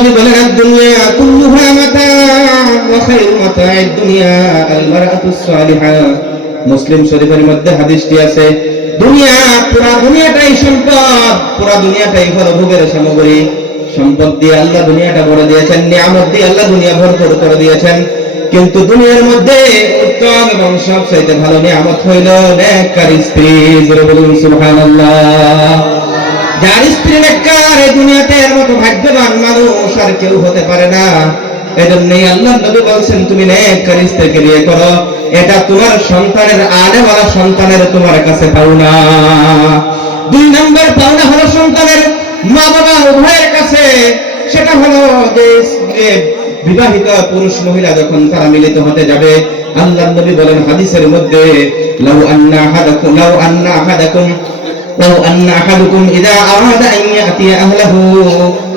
নবী বলেন দুনিয়া কুল্লুহা মাতা ওয়া খায়রু মাতা'আদ দুনিয়া আল মারআতুস সালিহা। মুসলিম শরীফের মধ্যে হাদিসটি আছে, দুনিয়া পুরা দুনিয়াটাই সম্পদ, পুরা দুনিয়াটাই হলো ভোগের সামগ্রী। সম্পদ দিয়ে আল্লাহ দুনিয়াটা ভরে দিয়েছেন, নিয়ামত দিয়ে আল্লাহ দুনিয়া ভরপুর করে দিয়েছেন, কিন্তু দুনিয়ার মধ্যে উত্তম এবং সবচাইতে ভালো নিয়ামত হইল নেককার স্ত্রী। জোরে বলুন সুবহানাল্লাহ। যার স্ত্রী নেককার, এই দুনিয়াতে এর মতো ভাগ্যবান মানুষ আর কেউ হতে পারে না। এজন্যই আল্লাহ নবী বলছেন তুমি নেককার স্ত্রীকে বিয়ে করো, এটা তোমার সন্তানের আনেওয়ালা সন্তানের তোমার কাছে পাওনা। 2 নম্বর পাওনা হলো সন্তানের মা বাবা উভয়ের কাছে। সেটা হলো যে বিবাহিত পুরুষ মহিলা যখন তারা মিলিত হতে যাবে, আল্লাহ নবী বলেন হাদিসের মধ্যে, লাউ আন্না আহাদুকুম ইযা আরাদা আন ইয়াতিয়া আহলাহু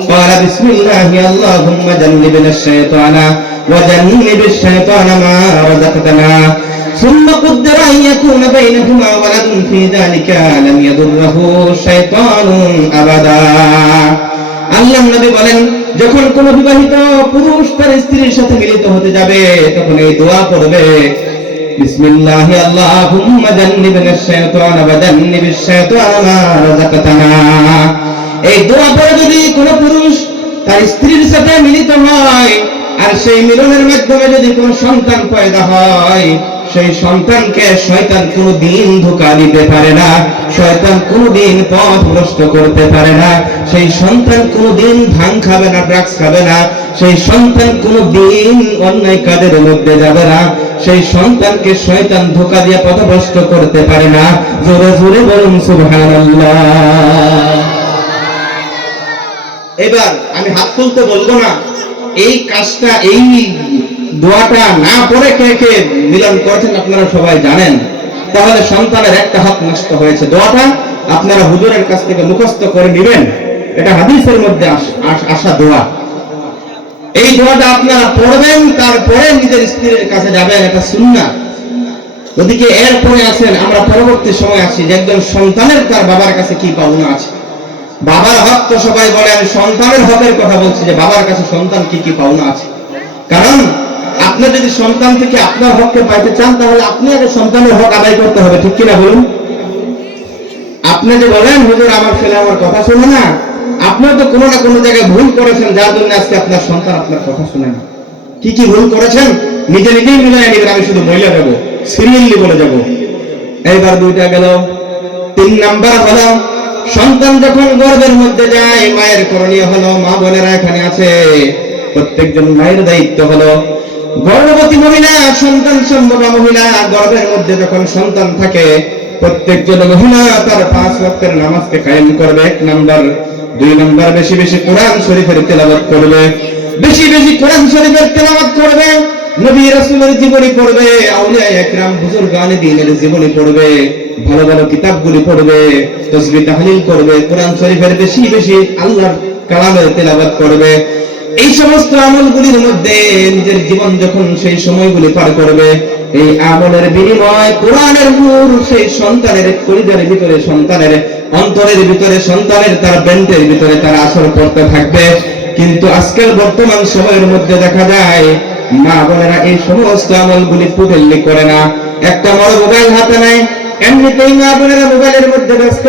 ক্বালা বিসমিল্লাহি আল্লাহুম্মা জান্নিবনাশ শাইতানা ওয়া জান্নিবিশ শাইতানা মা রাযাকতানা সুম্মা কুদ্দিরা আন ইয়াকুনা বাইনাহুমা ওয়ালাদুন ফি যালিকা লাম ইয়াদুররুহু শাইতানুন আবাদা। আল্লাহ নবী বলেন যখন কোন বিবাহিত পুরুষ তার স্ত্রীর সাথে মিলিত হতে যাবে তখন এই দোয়া পড়বে, বিসমিল্লাহি আল্লাহুম্মা জান্নিবনাশ শাইতানা ওয়া জান্নিবিশ শাইতানা মা রাযাকতানা। এই দোয়া পড়ে যদি কোন পুরুষ তার স্ত্রীর সাথে মিলিত হয় আর সেই মিলনের মাধ্যমে যদি কোন সন্তান পয়দা হয়, সেই সন্তানকে শয়তান কোনদিন ধোঁকা দিতে পারে না, শয়তান কোনদিন পথ ভ্রষ্ট করতে পারে না, সেই সন্তান কোনদিন ভাং খাবে না, ড্রাগস খাবে না, সেই সন্তান কোনদিন অন্যায় কাজের মধ্যে যাবে না, সেই সন্তানকে শয়তান ধোঁকা দিয়ে পথভ্রষ্ট করতে পারে না। জোরে জোরে বলুন সুবহানাল্লাহ। এবার আমি হাত তুলতে বলবো না, এই কাজটা এই দোয়াটা না পড়ে কে কে মিলন করেছেন আপনারা সবাই জানেন, তাহলে সন্তানের একটা হাত নষ্ট হয়েছে। দোয়াটা আপনারা হুজুরের কাছ থেকে মুখস্থ করে নেবেন, এটা হাদিসের মধ্যে আসা দোয়া। এই দোয়াটা আপনারা পড়বেন, তারপরে নিজের স্ত্রীর কাছে যাবেন, এটা সুন্নাহ। ওদিকে এরপরে আছেন, আমরা পরবর্তী সময় আসি যে একজন সন্তানের তার বাবার কাছে কি পাওনা আছে। বাবার হক তো সবাই বলে, আমি সন্তানের হকের কথা বলছি যে বাবার কাছে সন্তান কি কি পাওনা আছে। কারণ আপনি যদি সন্তান থেকে আপনার হককে পাইতে চান তাহলে আপনি আগে সন্তানের হক আদায় করতে হবে, ঠিক কিনা বলুন? আপনি যে বলেন হুজুর আমার ছেলে আমার কথা শুনে না, আপনি তো কোনো না কোনো জায়গায় ভুল করেছেন, যার জন্য আজকে আপনার সন্তান আপনার কথা শুনে না। কি কি ভুল করেছেন নিজে নিজেই মিলাই নেবেন, আমি শুধু বইলে যাবো, সিরিয়ালি বলে যাব। এইবার 2টা গেল। 3 নাম্বার হলো সন্তান যখন গর্ভের মধ্যে যায়, মায়ের করণীয় হলো, মা বোনেরা এখানে আছে, প্রত্যেকজন মায়ের দায়িত্ব হলো গর্ভবতী মহিলা, সন্তান সম্ভবা মহিলা, গর্ভের মধ্যে যখন সন্তান থাকে প্রত্যেকজন মহিলা তার 5 ওয়াক্তের নামাজকে কায়েম করবে, 1 নাম্বার। 2 নাম্বার বেশি বেশি কোরআন শরীফের তেলাওয়াত করবে, বেশি বেশি কোরআন শরীফের তেলাওয়াত করবে, নবী রাসূলের জীবনী পড়বে, আউলিয়া একরাম বুজুর্গানে দ্বীনের জীবনী পড়বে, ভালো ভালো কিতাবগুলি পড়বে, তাসবিহ তাহলিল করবে, কোরআন শরীফের বেশি বেশি আল্লাহর কালামের তেলাওয়াত করবে। এই সমস্ত আমলগুলির মধ্যে নিজের জীবন যখন সেই সময়গুলি পার করবে, এই আমলের বিনিময় কোরআনের নূর সেই সন্তানের কলিজার ভিতরে, সন্তানের অন্তরের ভিতরে, সন্তানের তার ব্রেনের ভিতরে তার আসর করতে থাকবে। কিন্তু আজকের বর্তমান সময়ের মধ্যে দেখা যায় মা বোনেরা এই সমস্ত আমলগুলি পুরোপুরি করে না। একটা বড় মোবাইল হাতে নেয়, এমনিতেই মা বোনেরা মোবাইলের মধ্যে ব্যস্ত,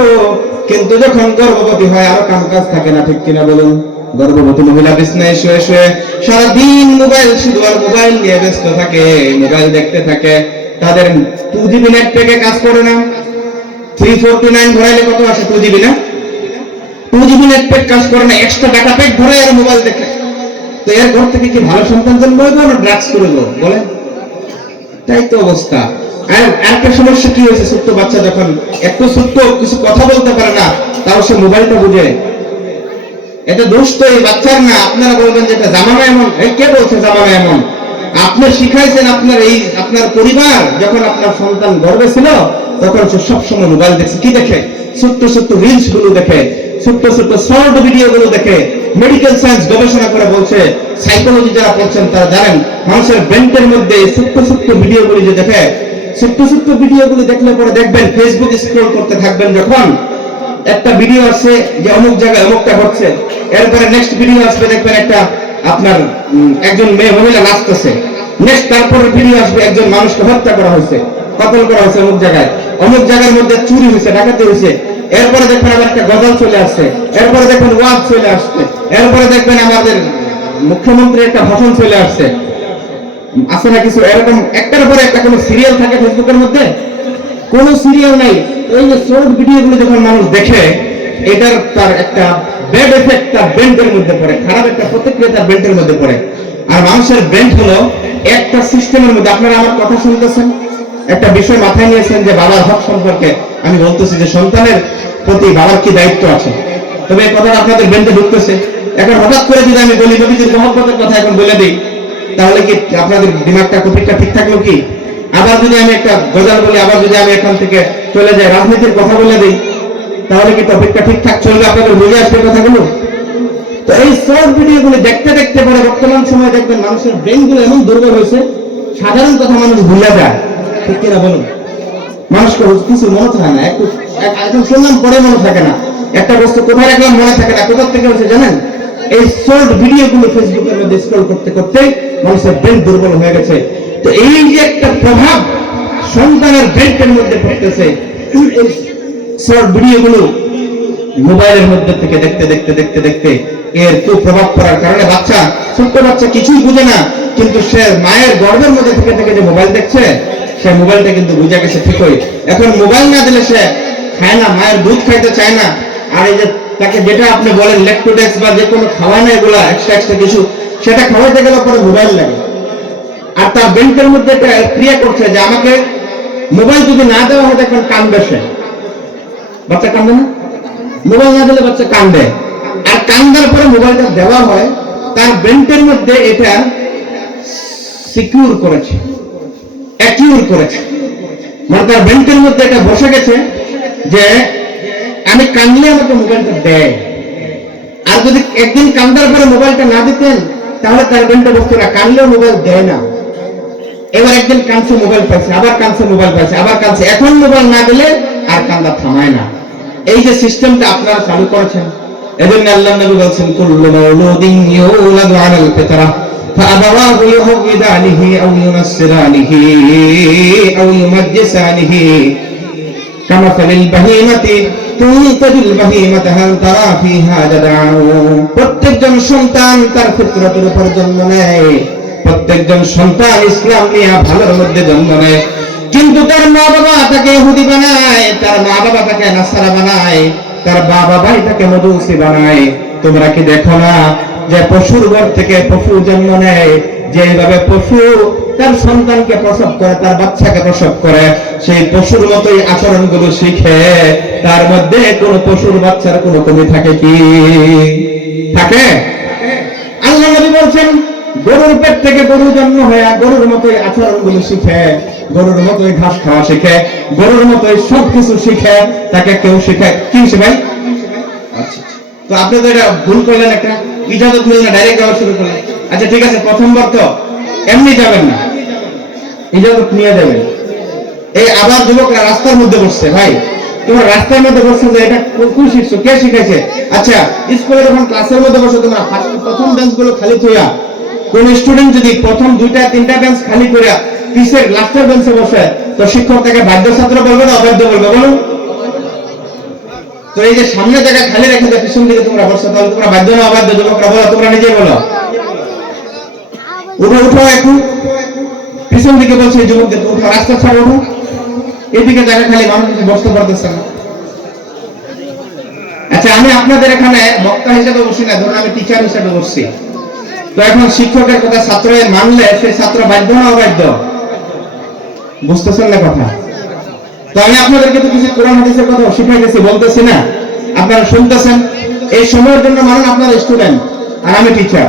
কিন্তু যখন গর্ভবতী হয় আরো কাম কাজ থাকে না, ঠিক কিনা বলুন? গর্ভবতী মহিলা বিছানায় শুয়ে শুয়ে সারাদিন মোবাইল, শুধু আর মোবাইল নিয়ে ব্যস্ত থাকে, মোবাইল দেখতে থাকে। তাদের 2GB নেট প্যাকে কাজ করে না, 349 ভরাইলে কত আসে? 2GB না, 2GB নেট প্যাক কাজ করে না, এক্সট্রা ডাটা প্যাক ভরে আর মোবাইল দেখে। তো এর ঘর থেকে কি ভালো সন্তান জন্ম হইব না ড্রাগস করবো বলে? তাই তো অবস্থা। আর একটা সমস্যা কি হয়েছে, ছোট্ট বাচ্চা যখন একটু ছোট্ট কিছু কথা বলতে পারে না, তাও সে মোবাইলটা বুঝে। এটা দোষ তো এই বাচ্চার না। আপনারা বলবেন যে এটা জামানা এমন, এই কে বলছে জামানা এমন? আপনি শিখাইছেন, আপনার পরিবার যখন আপনার সন্তান গর্ভে ছিল তখন সে সবসময় মোবাইল দেখছে। কি দেখে? ছোট্ট ছোট্ট রিলস গুলো দেখে, ছোট্ট ছোট্ট শর্ট ভিডিও গুলো দেখে। মেডিকেল সায়েন্স গবেষণা করে বলছে, সাইকোলজি যারা পড়ছেন তারা জানেন, মানুষের ব্রেনের মধ্যে ছোট্ট ছোট্ট ভিডিও গুলি যে দেখে, ছোট্ট ছোট্ট ভিডিও গুলি দেখলে পরে দেখবেন ফেসবুক স্ক্রল করতে থাকবেন, যখন একটা ভিডিও আসছে যে অমুক জায়গায় অমুকটা ঘটছে, এরপরে নেক্সট ভিডিও আসবে দেখবেন একটা আপনার একজন মেয়ে মহিলা নাচতেছে, নেক্সট তারপরে ভিডিও আসবে একজন মানুষকে হত্যা করা হয়েছে, কতল করা হয়েছে অমুক জায়গায়, অমুক জায়গার মধ্যে চুরি হয়েছে, ডাকাতি হয়েছে, এরপরে দেখবেন আবার একটা গজল চলে আসছে, এরপরে দেখবেন ওয়াজ চলে আসছে, এরপরে দেখবেন আমাদের মুখ্যমন্ত্রীর একটা ভাষণ চলে আসছে, আছে না কিছু এরকম একটার পরে একটা কোনো সিরিয়াল থাকে ফেসবুকের মধ্যে? কোনো সিরিয়াল নাই। এই যে শর্ট ভিডিওগুলো যখন মানুষ দেখে, এটার তার একটা ব্যাড এফেক্ট তার ব্রেনের মধ্যে পড়ে, খারাপ একটা প্রতিক্রিয়া তার ব্রেনের মধ্যে পড়ে। আর মানুষের ব্রেন হলো একটা সিস্টেমের মধ্যে। আপনারা আমার কথা শুনতেছেন, একটা বিষয় মাথায় নিয়েছেন যে বাবার হক সম্পর্কে আমি বলতেছি যে সন্তানের প্রতি বাবার কি দায়িত্ব আছে, তবে এই কথাটা আপনাদের ব্রেনে ঢুকতেছে। এখন হঠাৎ করে যদি আমি বলি নবীজির মহব্বতের কথা এখন বলে দিই, তাহলে কি আপনাদের দিমাগটা টপিকটা ঠিক থাকলো কি? আবার যদি আমি একটা গজল বলি, আবার যদি আমি এখান থেকে চলে যাই রাজনীতির কথা বলে দিই, তাহলে কি টপিকটা ঠিকঠাক চলবে? আপনাদের বুঝে আসবে কথাগুলো? তো এই শর্ট ভিডিওগুলো দেখতে দেখতে পরে বর্তমান সময় দেখবেন মানুষের ব্রেনগুলো এমন দুর্বল হয়েছে, সাধারণ কথা মানুষ ভুলে যায়। ঠিক কিনা বলুন? মানুষকে কিছু মনে থাকে না, একদম শুনলাম পরে মনে থাকে না, একটা বস্তু কোথায় রাখলাম মনে থাকে না, কোথা থেকে হচ্ছে জানেন? এই শর্ট ভিডিওগুলো ফেসবুকের মধ্যে স্ক্রল করতে করতে মানুষের ব্রেন দুর্বল হয়ে গেছে। তো এই যে একটা প্রভাব সন্তানের ব্রেনের মধ্যে পড়তেছে, শর্ট ভিডিওগুলো মোবাইলের মধ্যে থেকে দেখতে দেখতে দেখতে দেখতে এর কুপ্রভাব পড়ার কারণে বাচ্চা, ছোট্ট বাচ্চা কিছুই বুঝে না, কিন্তু সে মায়ের গর্ভের মধ্যে থেকে থেকে যে মোবাইল দেখছে, সে মোবাইলটা কিন্তু বুঝে গেছে ঠিকই। এখন মোবাইল না দিলে সে খায় না, মায়ের দুধ খাইতে চায় না। আর এই যে তাকে যেটা আপনি বলেন ল্যাকটোডেক্স বা যে কোনো খাওয়ায় না, এগুলা এক্সট্রা কিছু, সেটা খাওয়াইতে গেলে পরে মোবাইল লাগে। আর তার ব্রেনের মধ্যে একটা ক্রিয়া করছে যে আমাকে মোবাইল যদি না দেওয়া হয় দেখবেন কান্দে সে। বাচ্চা কান্দে না? মোবাইল না দিলে বাচ্চা কান্দে। আর কান্দার পরে মোবাইলটা দেওয়া হয়, তার ব্রেনের মধ্যে এটা সিকিউর করেছে, অ্যাকিউর করেছে, মানে তার ব্রেনের মধ্যে এটা বসে গেছে যে আমি কান্দলে আমাকে মোবাইলটা দেয়। আর যদি একদিন কান্দার পরে মোবাইলটা না দিতেন, তাহলে তার ব্রেনটা বসতো না, কানলেও মোবাইল দেয় না। এবার একদিন কানছে মোবাইল পাইছে, আবার কানছে মোবাইল পাইছে, আবার কানছে, এখন মোবাইল না দিলে আর কান্দা থামায় না। এই যে সিস্টেমটা আপনারা চালু করেছেন, এজন্য আল্লাহর নবী বলেছেন কুল্লু মাউলুদিন ইউলাদু আলাল ফিতরা ফাআবাওয়াহু ইউহাউইদানিহি আও ইউনাসসিরানিহি আও ইউমাজ্জিসানিহি কামাসালিল বাহিমাতি তুনতাজিল বাহিমাতা হাল তারা ফিহা জাদাউ। প্রত্যেকজন সন্তান তার ফিতরতের উপর জন্ম নেয়, প্রত্যেকজন সন্তান ইসলাম নিয়ে ভালোর মধ্যে জন্ম নেয়, কিন্তু তার মা বাবা তাকে ইহুদি বানায়, তার মা বাবা তাকে নাসারা বানায়, তার বাবা ভাই তাকে মজুসি বানায়। তোমরা কি দেখো না যে পশুর ঘর থেকে পশু জন্ম নেয়, যেভাবে পশু তার সন্তানকে প্রসব করে, তার বাচ্চাকে প্রসব করে, সেই পশুর মতোই আচরণগুলো শিখে। তার মধ্যে কোন পশুর বাচ্চার কোনো কমি থাকে কি? থাকে? আল্লাহ নবী বলছেন গরুর পেট থেকে গরু জন্ম হয়ে গরুর মতোই আচরণগুলো শিখে, গরুর মতোই ঘাস খাওয়া শিখে, গরুর মতোই সবকিছু শিখে, তাকে কেউ শিখে কি ভাই? আচ্ছা, তো আপনি তো এটা ভুল করলেন, একটা ইজাজত নিলেন না, ডাইরেক্ট যাওয়া শুরু করলেন। আচ্ছা ঠিক আছে, প্রথমবার তো এমনি যাবেন না, ইজাজত নিয়ে যাবেন। এই আবার যুবকরা রাস্তার মধ্যে বসছে, ভাই তোমার রাস্তার মধ্যে বসছে যে এটা কোন শিখছো, কে শিখাইছে? আচ্ছা স্কুলে যখন ক্লাসের মধ্যে বসে তোমরা প্রথম বেঞ্চগুলো খালি থইয়া, কোন স্টুডেন্ট যদি প্রথম 2টা 3টা বেঞ্চ খালি করে পিছের লাস্টের বেঞ্চে বসে, তো শিক্ষক তাকে বাধ্য ছাত্র বলবে না অবাধ্য বলবে? বলুন তো। এই যে সামনে জায়গা খালি রেখে দেয়, পিছন দিকে তোমরা বসে, তাহলে তোমরা বাধ্য না অবাধ্য? যুবকরা বলো, তোমরা নিজে বলো। উঠো উঠো, একটু পিছন দিকে বলছে যুবকদেরকে উঠো, রাস্তা ছাড়ো, উঠো। এদিকে জায়গা খালি, মানুষ বসতে পারতেছে না। আচ্ছা আমি আপনাদের এখানে বক্তা হিসেবে বসি না, ধরুন আমি টিচার হিসেবে বসছি, তো এখন শিক্ষকের কথা ছাত্র মানলে সেই ছাত্র বাধ্য না অবাধ্য? বুঝতেছেন না কথা? তো আমি আপনাদেরকে তো কিছু কোরআন হাদিসের কথা শিখাই গেছি, বলতেছি না, আপনারা শুনতেছেন। এই সময়ের জন্য মানুষ আপনারা স্টুডেন্ট আর আমি টিচার,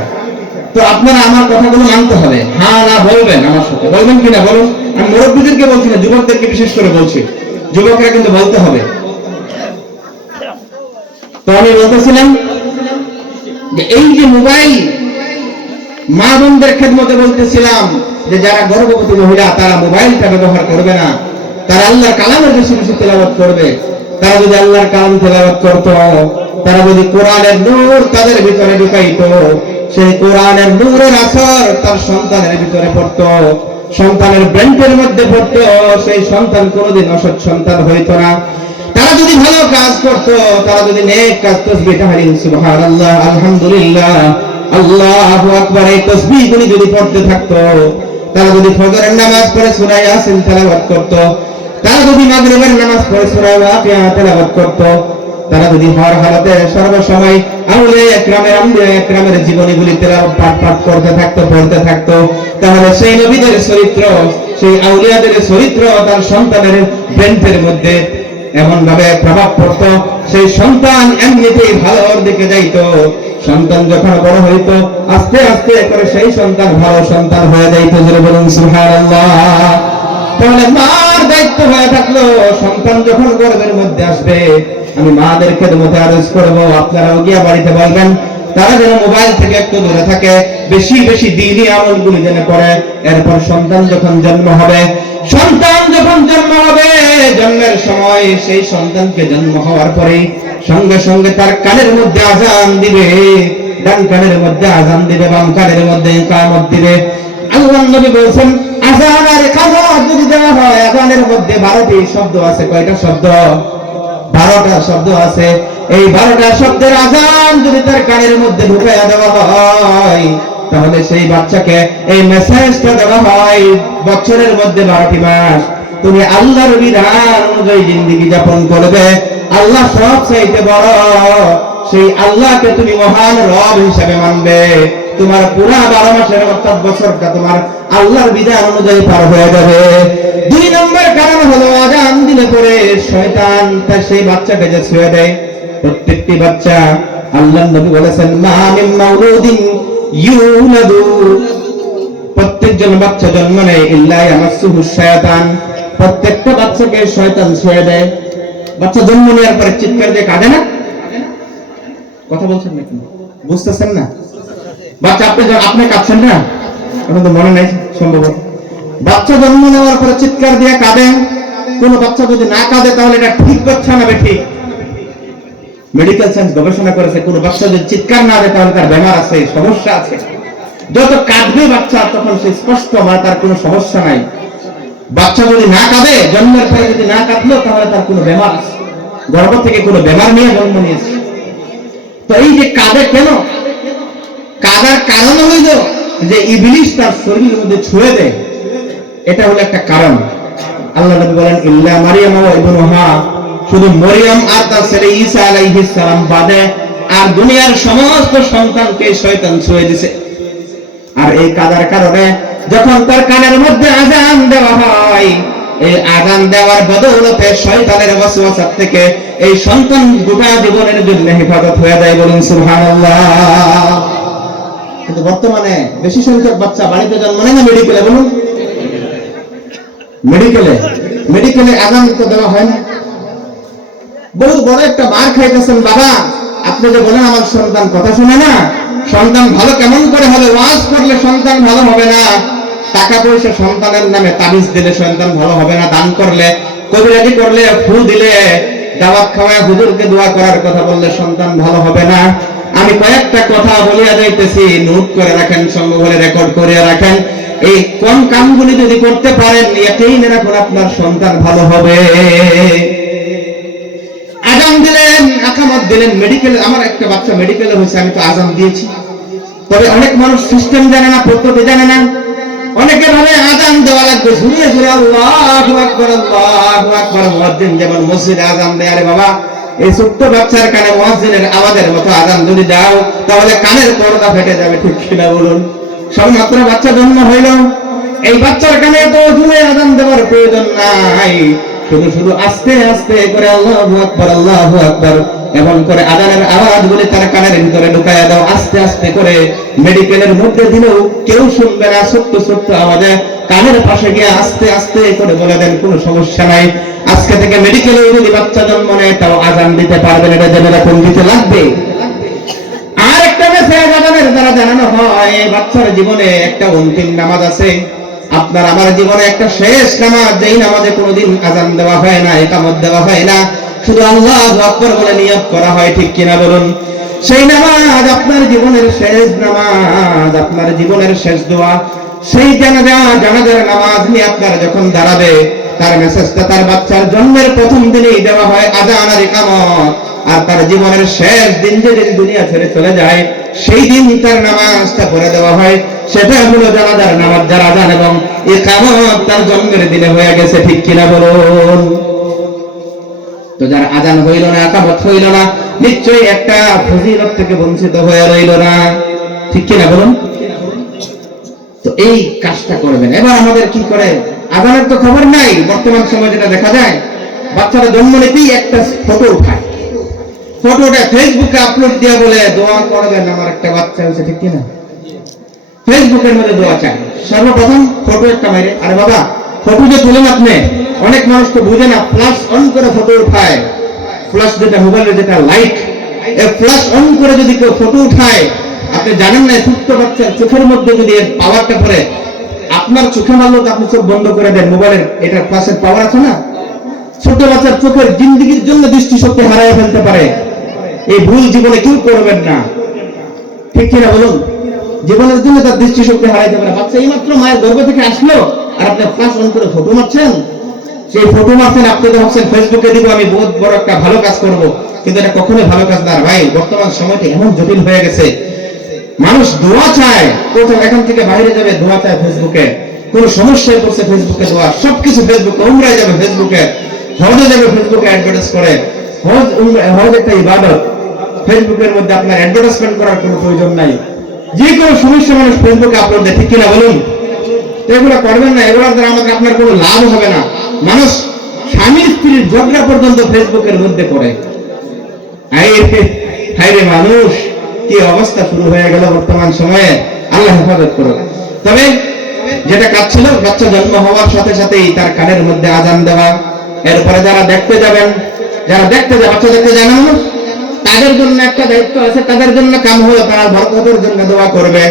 তো আপনারা আমার কথাগুলো মানতে হবে, হ্যাঁ না বলবেন, আমার সাথে বলবেন কিনা বলুন। আমি মুরব্বীদেরকে বলছি না, যুবকদেরকে বিশেষ করে বলছি, যুবকরা কিন্তু বলতে হবে। তো আমি বলতেছিলাম যে এই যে মোবাইল, মা বোনদের খেদমতে বলতেছিলাম যে যারা গর্ভবতী মহিলা তারা মোবাইলটা ব্যবহার করবে না, তারা আল্লাহর কালামের বেশি বেশি তেলাওয়াত করবে, তারা যদি আল্লাহর কালাম তেলাওয়াত করত, তারা যদি কোরআনের নূর তাদের ভিতরে ঢুকাইতো, সেই কোরআনের নূরের আসর তার সন্তানের ভিতরে পড়তো, সন্তানের ব্রেনের মধ্যে পড়তো, সেই সন্তান কোনোদিন অসৎ সন্তান হইতো না। তারা যদি ভালো কাজ করত, তারা যদি নেক কাজ, তাসবিহ তাহলিল সুবহানাল্লাহ আলহামদুলিল্লাহ আল্লাহু আকবার এই তাসবিহগুলি যদি পড়তে থাকতো, তারা যদি ফজরের নামাজ পড়ে সূরা ইয়াসিন তেলাওয়াত করত, তারা যদি মাগরিবের নামাজ পড়ে সূরা ওয়াকিয়া তেলাওয়াত করত, তারা যদি হর হালাতে সর্বসময় আউলিয়া একরামের আম্বিয়া একরামের জীবনীগুলি তেলাওয়াত পাঠ করতে থাকতো, পড়তে থাকতো, তাহলে সেই নবীদের চরিত্র, সেই আউলিয়াদের চরিত্র তার সন্তানের ব্রেনের মধ্যে এমন ভাবে প্রভাব পড়তো, সেই সন্তান এমনিতেই ভালোর দিকে যাইতো। সন্তান যখন বড় হইতো, আস্তে আস্তে করে সেই সন্তান ভালো সন্তান হয়ে যাইতো। জোরে বলুন সুবহানাল্লাহ। তাহলে মার দায়িত্ব হয়ে থাকলো, সন্তান যখন গর্ভের মধ্যে আসবে, আমি মাদের খেদমতে আরজ করবো, আপনারাও গিয়া বাড়িতে বলবেন তারা যেন মোবাইল থেকে একটু দূরে থাকে, বেশি বেশি দ্বীনি আমলগুলি যেন করে। এরপর সন্তান যখন জন্ম হবে, জন্মের সময় সেই সন্তানকে জন্ম হওয়ার পরে সঙ্গে সঙ্গে তার কানের মধ্যে আযান দিবে, ডান কানের মধ্যে আযান দিবে, বাম কানের মধ্যে ইকামত দিবে। আল্লাহর নবী বলেছেন, আযান আর ইকামত যদি দেওয়া হয়, আযানের মধ্যে 12টি শব্দ আছে। কয়টা শব্দ? 12টা শব্দ আছে। এই 12টা শব্দের আযান যদি তার কানের মধ্যে ঢুকাইয়া দেওয়া হয়, তাহলে সেই বাচ্চাকে এই মেসেজটা দেওয়া হয়, বছরের মধ্যে 12টি মাস তুমি আল্লাহর বিধান অনুযায়ী জিন্দেগি যাপন করবে। আল্লাহ সব চাইতে বড়, সেই আল্লাহকে তুমি মহান রব হিসেবে মানবে। তোমার পুরা 12 মাসের অর্থাৎ বছরটা তোমার আল্লাহর বিধান অনুযায়ী পার হয়ে যাবে। 2 নম্বর কারণ হলো, আযান দিলে পরে শয়তান তার সেই বাচ্চাকে যে ছুঁয়ে দেয়। প্রত্যেকটি বাচ্চা, আল্লাহর নবী বলেছেন, মা মিন মাউলুদিন ইউলাদু, প্রত্যেকজন বাচ্চা জন্ম নেয়, ইল্লা ইয়ামাসসুহু শায়াতান, প্রত্যেকটা বাচ্চাকে শয়তান ছুঁয়ে দেয়। বাচ্চা জন্ম নেওয়ার পরে চিৎকার দিয়ে কাঁদে না? কথা বলছেন নাকি? বুঝতেছেন না? বাচ্চা আপনি কাঁদছেন না? এখন তো মনে নাই সম্ভবত। বাচ্চা জন্ম নেওয়ার পরে চিৎকার দিয়ে কাঁদে। কোন বাচ্চা যদি না কাঁদে তাহলে এটা ঠিক বাচ্চা না বেঠিক? মেডিকেল সায়েন্স গবেষণা করেছে, কোন বাচ্চা যদি চিৎকার না দেয় তাহলে তার বেমার আছে, সমস্যা আছে। যত কাঁদবে বাচ্চা তখন সে স্পষ্ট হয় তার কোনো সমস্যা নাই। বাচ্চা যদি না কাঁদে, জন্মের পরে যদি না কাঁদলো, তাহলে তার কোনো বেমার আছে, গর্ভ থেকে কোনো বেমার নিয়ে জন্ম নিয়েছে। তো এই যে কাঁদে কেন? কাঁদার কারণ হইল যে ইবলিস তার শরীরের মধ্যে ছুঁয়ে দেয়, এটা হলো একটা কারণ। আল্লাহ নবী বলেন, ইল্লা মারিয়াম ওয়া ইবনুহা, শুধু মরিয়ম আর তার ছেলে ঈসা আলাইহিস সালাম বাদে আর দুনিয়ার সমস্ত সন্তানকে শয়তান ছুঁয়ে দিয়েছে। আর এই কাদার কারণে যখন তার কানের মধ্যে আযান দেওয়া হয়, এই আযান দেওয়ার বদৌলতে শয়তানের ওয়াসওয়াসা থেকে এই সন্তান গোটা জীবনের জন্য হেফাজত হয়ে যায়। বলুন সুবহানাল্লাহ। কিন্তু বর্তমানে বেশি সংখ্যক বাচ্চা বাড়িতে জন্ম নেয় না মেডিকেলে? বলুন, মেডিকেলে আযান তো দেওয়া হয় না। বহুত বড় একটা মার খাইতেছেন বাবা, আপনি যে বলেন আমার সন্তান কথা শুনে না, সন্তান ভালো কেমন করে হবে? ওয়াজ করলে সন্তান ভালো হবে না, টাকা পয়সা সন্তানের নামে তাবিজ দিলে সন্তান ভালো হবে না, দান করলে, কবিরাজি করলে, ফু দিলে, দাওয়াত খাওয়ায় হুজুরকে দোয়া করার কথা বললে সন্তান ভালো হবে না। আমি কয়েকটা কথা বলিয়া যাইতেছি, নোট করে রাখেন, সম্ভব হলে রেকর্ড করে রাখেন। এই কোন কামগুলি যদি করতে পারেন, ইয়াকিনে রাখুন আপনার সন্তান ভালো হবে। আযান দিলেন, ইকামত দিলেন, মেডিকেলে, আমার একটা বাচ্চা মেডিকেলে হয়েছে, আমি তো আযান দিয়েছি। তবে অনেক মানুষ সিস্টেম জানে না, পদ্ধতি জানে না। অনেকে ভাবে আযান দেওয়া লাগবে জোরে জোরে, আল্লাহু আকবার আল্লাহু আকবার। মুয়াজ্জিন যেমন মসজিদে আযান দেয়, আরে বাবা, এই ছোট্ট বাচ্চার কানে মুয়াজ্জিনের আওয়াজের মতো আযান যদি দাও, তাহলে কানের পর্দা ফেটে যাবে, ঠিক কিনা বলুন? সবেমাত্র বাচ্চা জন্ম হইল, এই বাচ্চার কানে তো জোরে আযান দেওয়ার প্রয়োজন নাই। শুধু শুধু আস্তে আস্তে করে আল্লাহু আকবার আল্লাহু আকবার এমন করে আযানের আওয়াজগুলি তার কানের ভিতরে ঢুকায়া দাও, আস্তে আস্তে করে। মেডিকেলের মধ্যে দিলেও কেউ শুনবে না, ছোট্ট ছোট্ট আওয়াজে কানের পাশে গিয়ে আস্তে আস্তে করে বলে দেন, কোনো সমস্যা নাই। আজকে থেকে মেডিকেলে যদি বাচ্চা জন্ম নেয় তাও আযান দিতে পারবেন, এটা জেনে রাখুন, দিতে লাগবে। আর একটা মেসেজ আযানের দ্বারা জানানো হয়, বাচ্চার জীবনে একটা অন্তিম নামাজ আছে, আপনার আমার জীবনে একটা শেষ নামাজ, যেই নামাজে কোনোদিন আযান দেওয়া হয় না, ইকামত দেওয়া হয় না, শুধু আল্লাহু আকবার বলে নিয়ত করা হয়, ঠিক কিনা বলুন? সেই নামাজ আপনার জীবনের শেষ নামাজ, আপনার জীবনের শেষ দোয়া। সেই জানাজার নামাজ নিয়ে আপনার যখন দাঁড়াবে, তার মেসেজটা তার বাচ্চার জন্মের প্রথম দিনেই দেওয়া হয়, আযান আর ইকামত। আর তার জীবনের শেষ দিন যেদিন দুনিয়া ছেড়ে চলে যায়, সেই দিন তার নামাজটা পড়ে দেওয়া হয়। সেটা হলো জানাজার নামাজ, যার আযান এবং ইকামত তার জন্মের দিনে হয়ে গেছে, ঠিক কিনা বলুন? তো যার আযান হইল না, ইকামত হইল না, নিশ্চয়ই একটা ফজিলত থেকে বঞ্চিত হয়ে রইল না, ঠিক কিনা বলুন? তো এই কাজটা করবেন। এবার আমাদের কি করে? আযানের তো খবর নাই। বর্তমান সময়ে যেটা দেখা যায়, বাচ্চারা জন্ম নিতেই একটা ফটো উঠায়, ফটোটা ফেসবুকে আপলোড দিয়া বলে দোয়া করবেন আমার একটা বাচ্চা হয়েছে, ঠিক কিনা? ফেসবুকের মধ্যে দোয়া চায়। সর্বপ্রথম ফটো একটা বাইরে, আরে বাবা ফটো যে তুলেন আপনি, অনেক মানুষ তো বুঝে না, ফ্ল্যাশ অন করে ফটো উঠায়। ফ্ল্যাশ যেটা মোবাইলের যেটা লাইট, এই ফ্ল্যাশ অন করে যদি কেউ ফটো উঠায়, আপনি জানেন না ছোট্ট বাচ্চার চোখের মধ্যে যদি এর পাওয়ারটা পড়ে, আপনার চোখে মারলো তো আপনি চোখ বন্ধ করে দেন, মোবাইলের এটা ফ্ল্যাশের পাওয়ার আছে না? ছোট বাচ্চার চোখের জিন্দেগির জন্য দৃষ্টিশক্তি হারায় ফেলতে পারে। এই ভুল জীবনে কেউ করবেন না, ঠিক কিনা বলুন? জীবনের জন্য তার দৃষ্টিশক্তি হারাইতে পারে। বাচ্চা এইমাত্র মায়ের গর্ভ থেকে আসলো, আর আপনি ফ্ল্যাশ অন করে ফটো মারছেন। সেই ফটো মারছেন, আপনি তো ভাবছেন ফেসবুকে দিব, আমি বহুত বড় একটা ভালো কাজ করব, কিন্তু এটা কখনোই ভালো কাজ না ভাই। বর্তমান সময়টা এমন জটিল হয়ে গেছে, মানুষ দোয়া চায়, কোথাও এখান থেকে বাইরে যাবে দোয়া চায় ফেসবুকে, কোন সমস্যায় পড়ছে ফেসবুকে দোয়া, সবকিছু ফেসবুকে, উমরায় যাবে ফেসবুকে, হজে যাবে ফেসবুকে অ্যাডভার্টাইজ করে। হজ একটা ইবাদত, ফেসবুকের মধ্যে আপনার অ্যাডভার্টাইজমেন্ট করার কোনো প্রয়োজন নাই। যে কোনো সমস্যা মানুষ ফেসবুকে আপলোড দেয়, ঠিক কিনা বলুন? এগুলো করবেন না, এগুলোর দ্বারা আমাদের আপনার কোনো লাভ হবে না। মানুষ স্বামী স্ত্রীর ঝগড়া পর্যন্ত ফেসবুকের মধ্যে করে। হায়রে মানুষ, কি অবস্থা শুরু হয়ে গেল বর্তমান সময়ে, আল্লাহ হেফাজত করো। তবে যেটা কাজ ছিল, বাচ্চা জন্ম হওয়ার সাথে সাথেই তার কানের মধ্যে আযান দেওয়া। এরপরে যারা দেখতে যাবেন, যারা দেখতে যায়, বাচ্চা দেখতে যায় না মানুষ, তাদের জন্য একটা দায়িত্ব আছে, তাদের জন্য কাম হলো তারা বরকতের জন্য দোয়া করবে।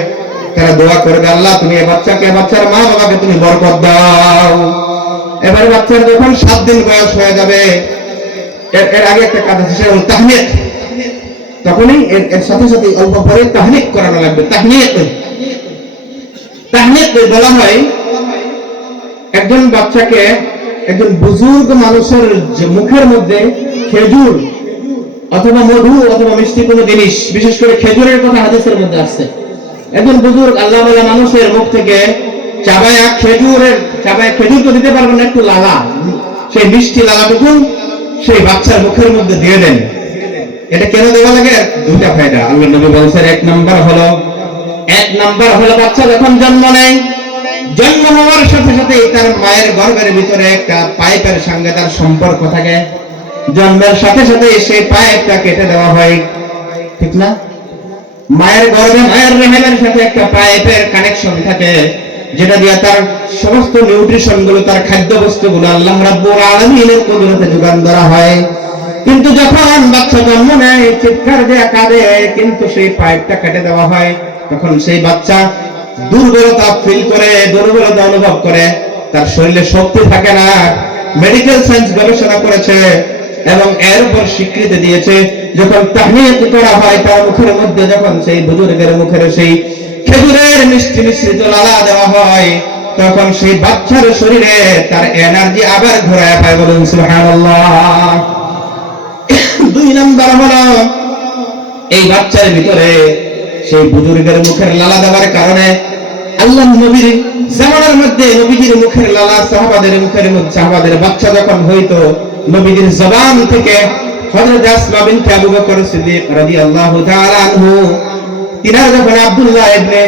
তারা দোয়া করবে, আল্লাহ তুমি এই বাচ্চাকে, বাচ্চার মা বাবাকে তুমি বরকত দাও। এবারে বাচ্চার যখন 7 দিন বয়স হয়ে যাবে, এর আগে একটা কাজ আছে, সেটা হলো তাহনিক। তখনই এর সাথে সাথে অল্প পরে তাহনিক করানো লাগবে। তাহনিক বলা হয়, একজন বাচ্চাকে একজন বুজুর্গ মানুষের মুখের মধ্যে খেজুর অথবা মধু অথবা মিষ্টি কোনো জিনিস, বিশেষ করে খেজুরের কথা হাদিসের মধ্যে আসছে, একজন বুজুর্গ আল্লাহওয়ালা মানুষের মুখ থেকে চাবায়া খেজুর তো দিতে পারবেন না, একটু লালা, সেই মিষ্টি লালাটুকু সেই বাচ্চার মুখের মধ্যে দিয়ে দেন। এটা কেন দেওয়া লাগে? দুইটা ফায়দা আল্লাহ নবী বলেছেন। এক নাম্বার হলো বাচ্চা যখন জন্ম নেয়, জন্ম হওয়ার সাথে সাথে তার মায়ের গর্ভের ভিতরে একটা পাইপের সঙ্গে তার সম্পর্ক থাকে। জন্মের সাথে সাথে সেই পাইপটা কেটে দেওয়া হয়, ঠিক না? মায়ের গর্ভে মায়ের রেহেমের সাথে একটা পাইপের কানেকশন থাকে, যেটা দিয়ে তার সমস্ত নিউট্রিশন গুলো, তার খাদ্য বস্তুগুলো আল্লাহ রাব্বুল আলামিনের কুদরতে যোগান ধরা হয়। কিন্তু যখন বাচ্চা জন্ম নেয়, চিৎকার দিয়ে কাঁদে, কিন্তু সেই পাইপটা কেটে দেওয়া হয়, তখন সেই বাচ্চা দুর্বলতা ফিল করে, দুর্বলতা অনুভব করে, তার শরীরে শক্তি থাকে না। মেডিকেল সায়েন্স গবেষণা করেছে এবং এর উপর স্বীকৃতি দিয়েছে, যখন তাহনিক করা হয়, তার মুখের মধ্যে যখন সেই বুজুর্গের মুখের সেই খেজুরের মিষ্টি মিশ্রিত লালা দেওয়া হয়, তখন সেই বাচ্চার শরীরে তার এনার্জি আবার ঘোরায় পায়। বলুন সুবহানাল্লাহ। 2 নাম্বার হলো, এই বাচ্চার ভিতরে সেই বুজুর্গের মুখের লালা দেওয়ার কারণে আল্লাহ নবীর জামানার মধ্যে নবীজির মুখের লালা সাহাবাদের মুখের মধ্যে, সাহাবাদের বাচ্চা যখন হইতো, নবীজির জবান থেকে হযরত আসমা বিনতে আবু বকর সিদ্দিক রাদিয়াল্লাহু তাআলা আনহু, তিনার যখন আব্দুল্লাহ ইবনে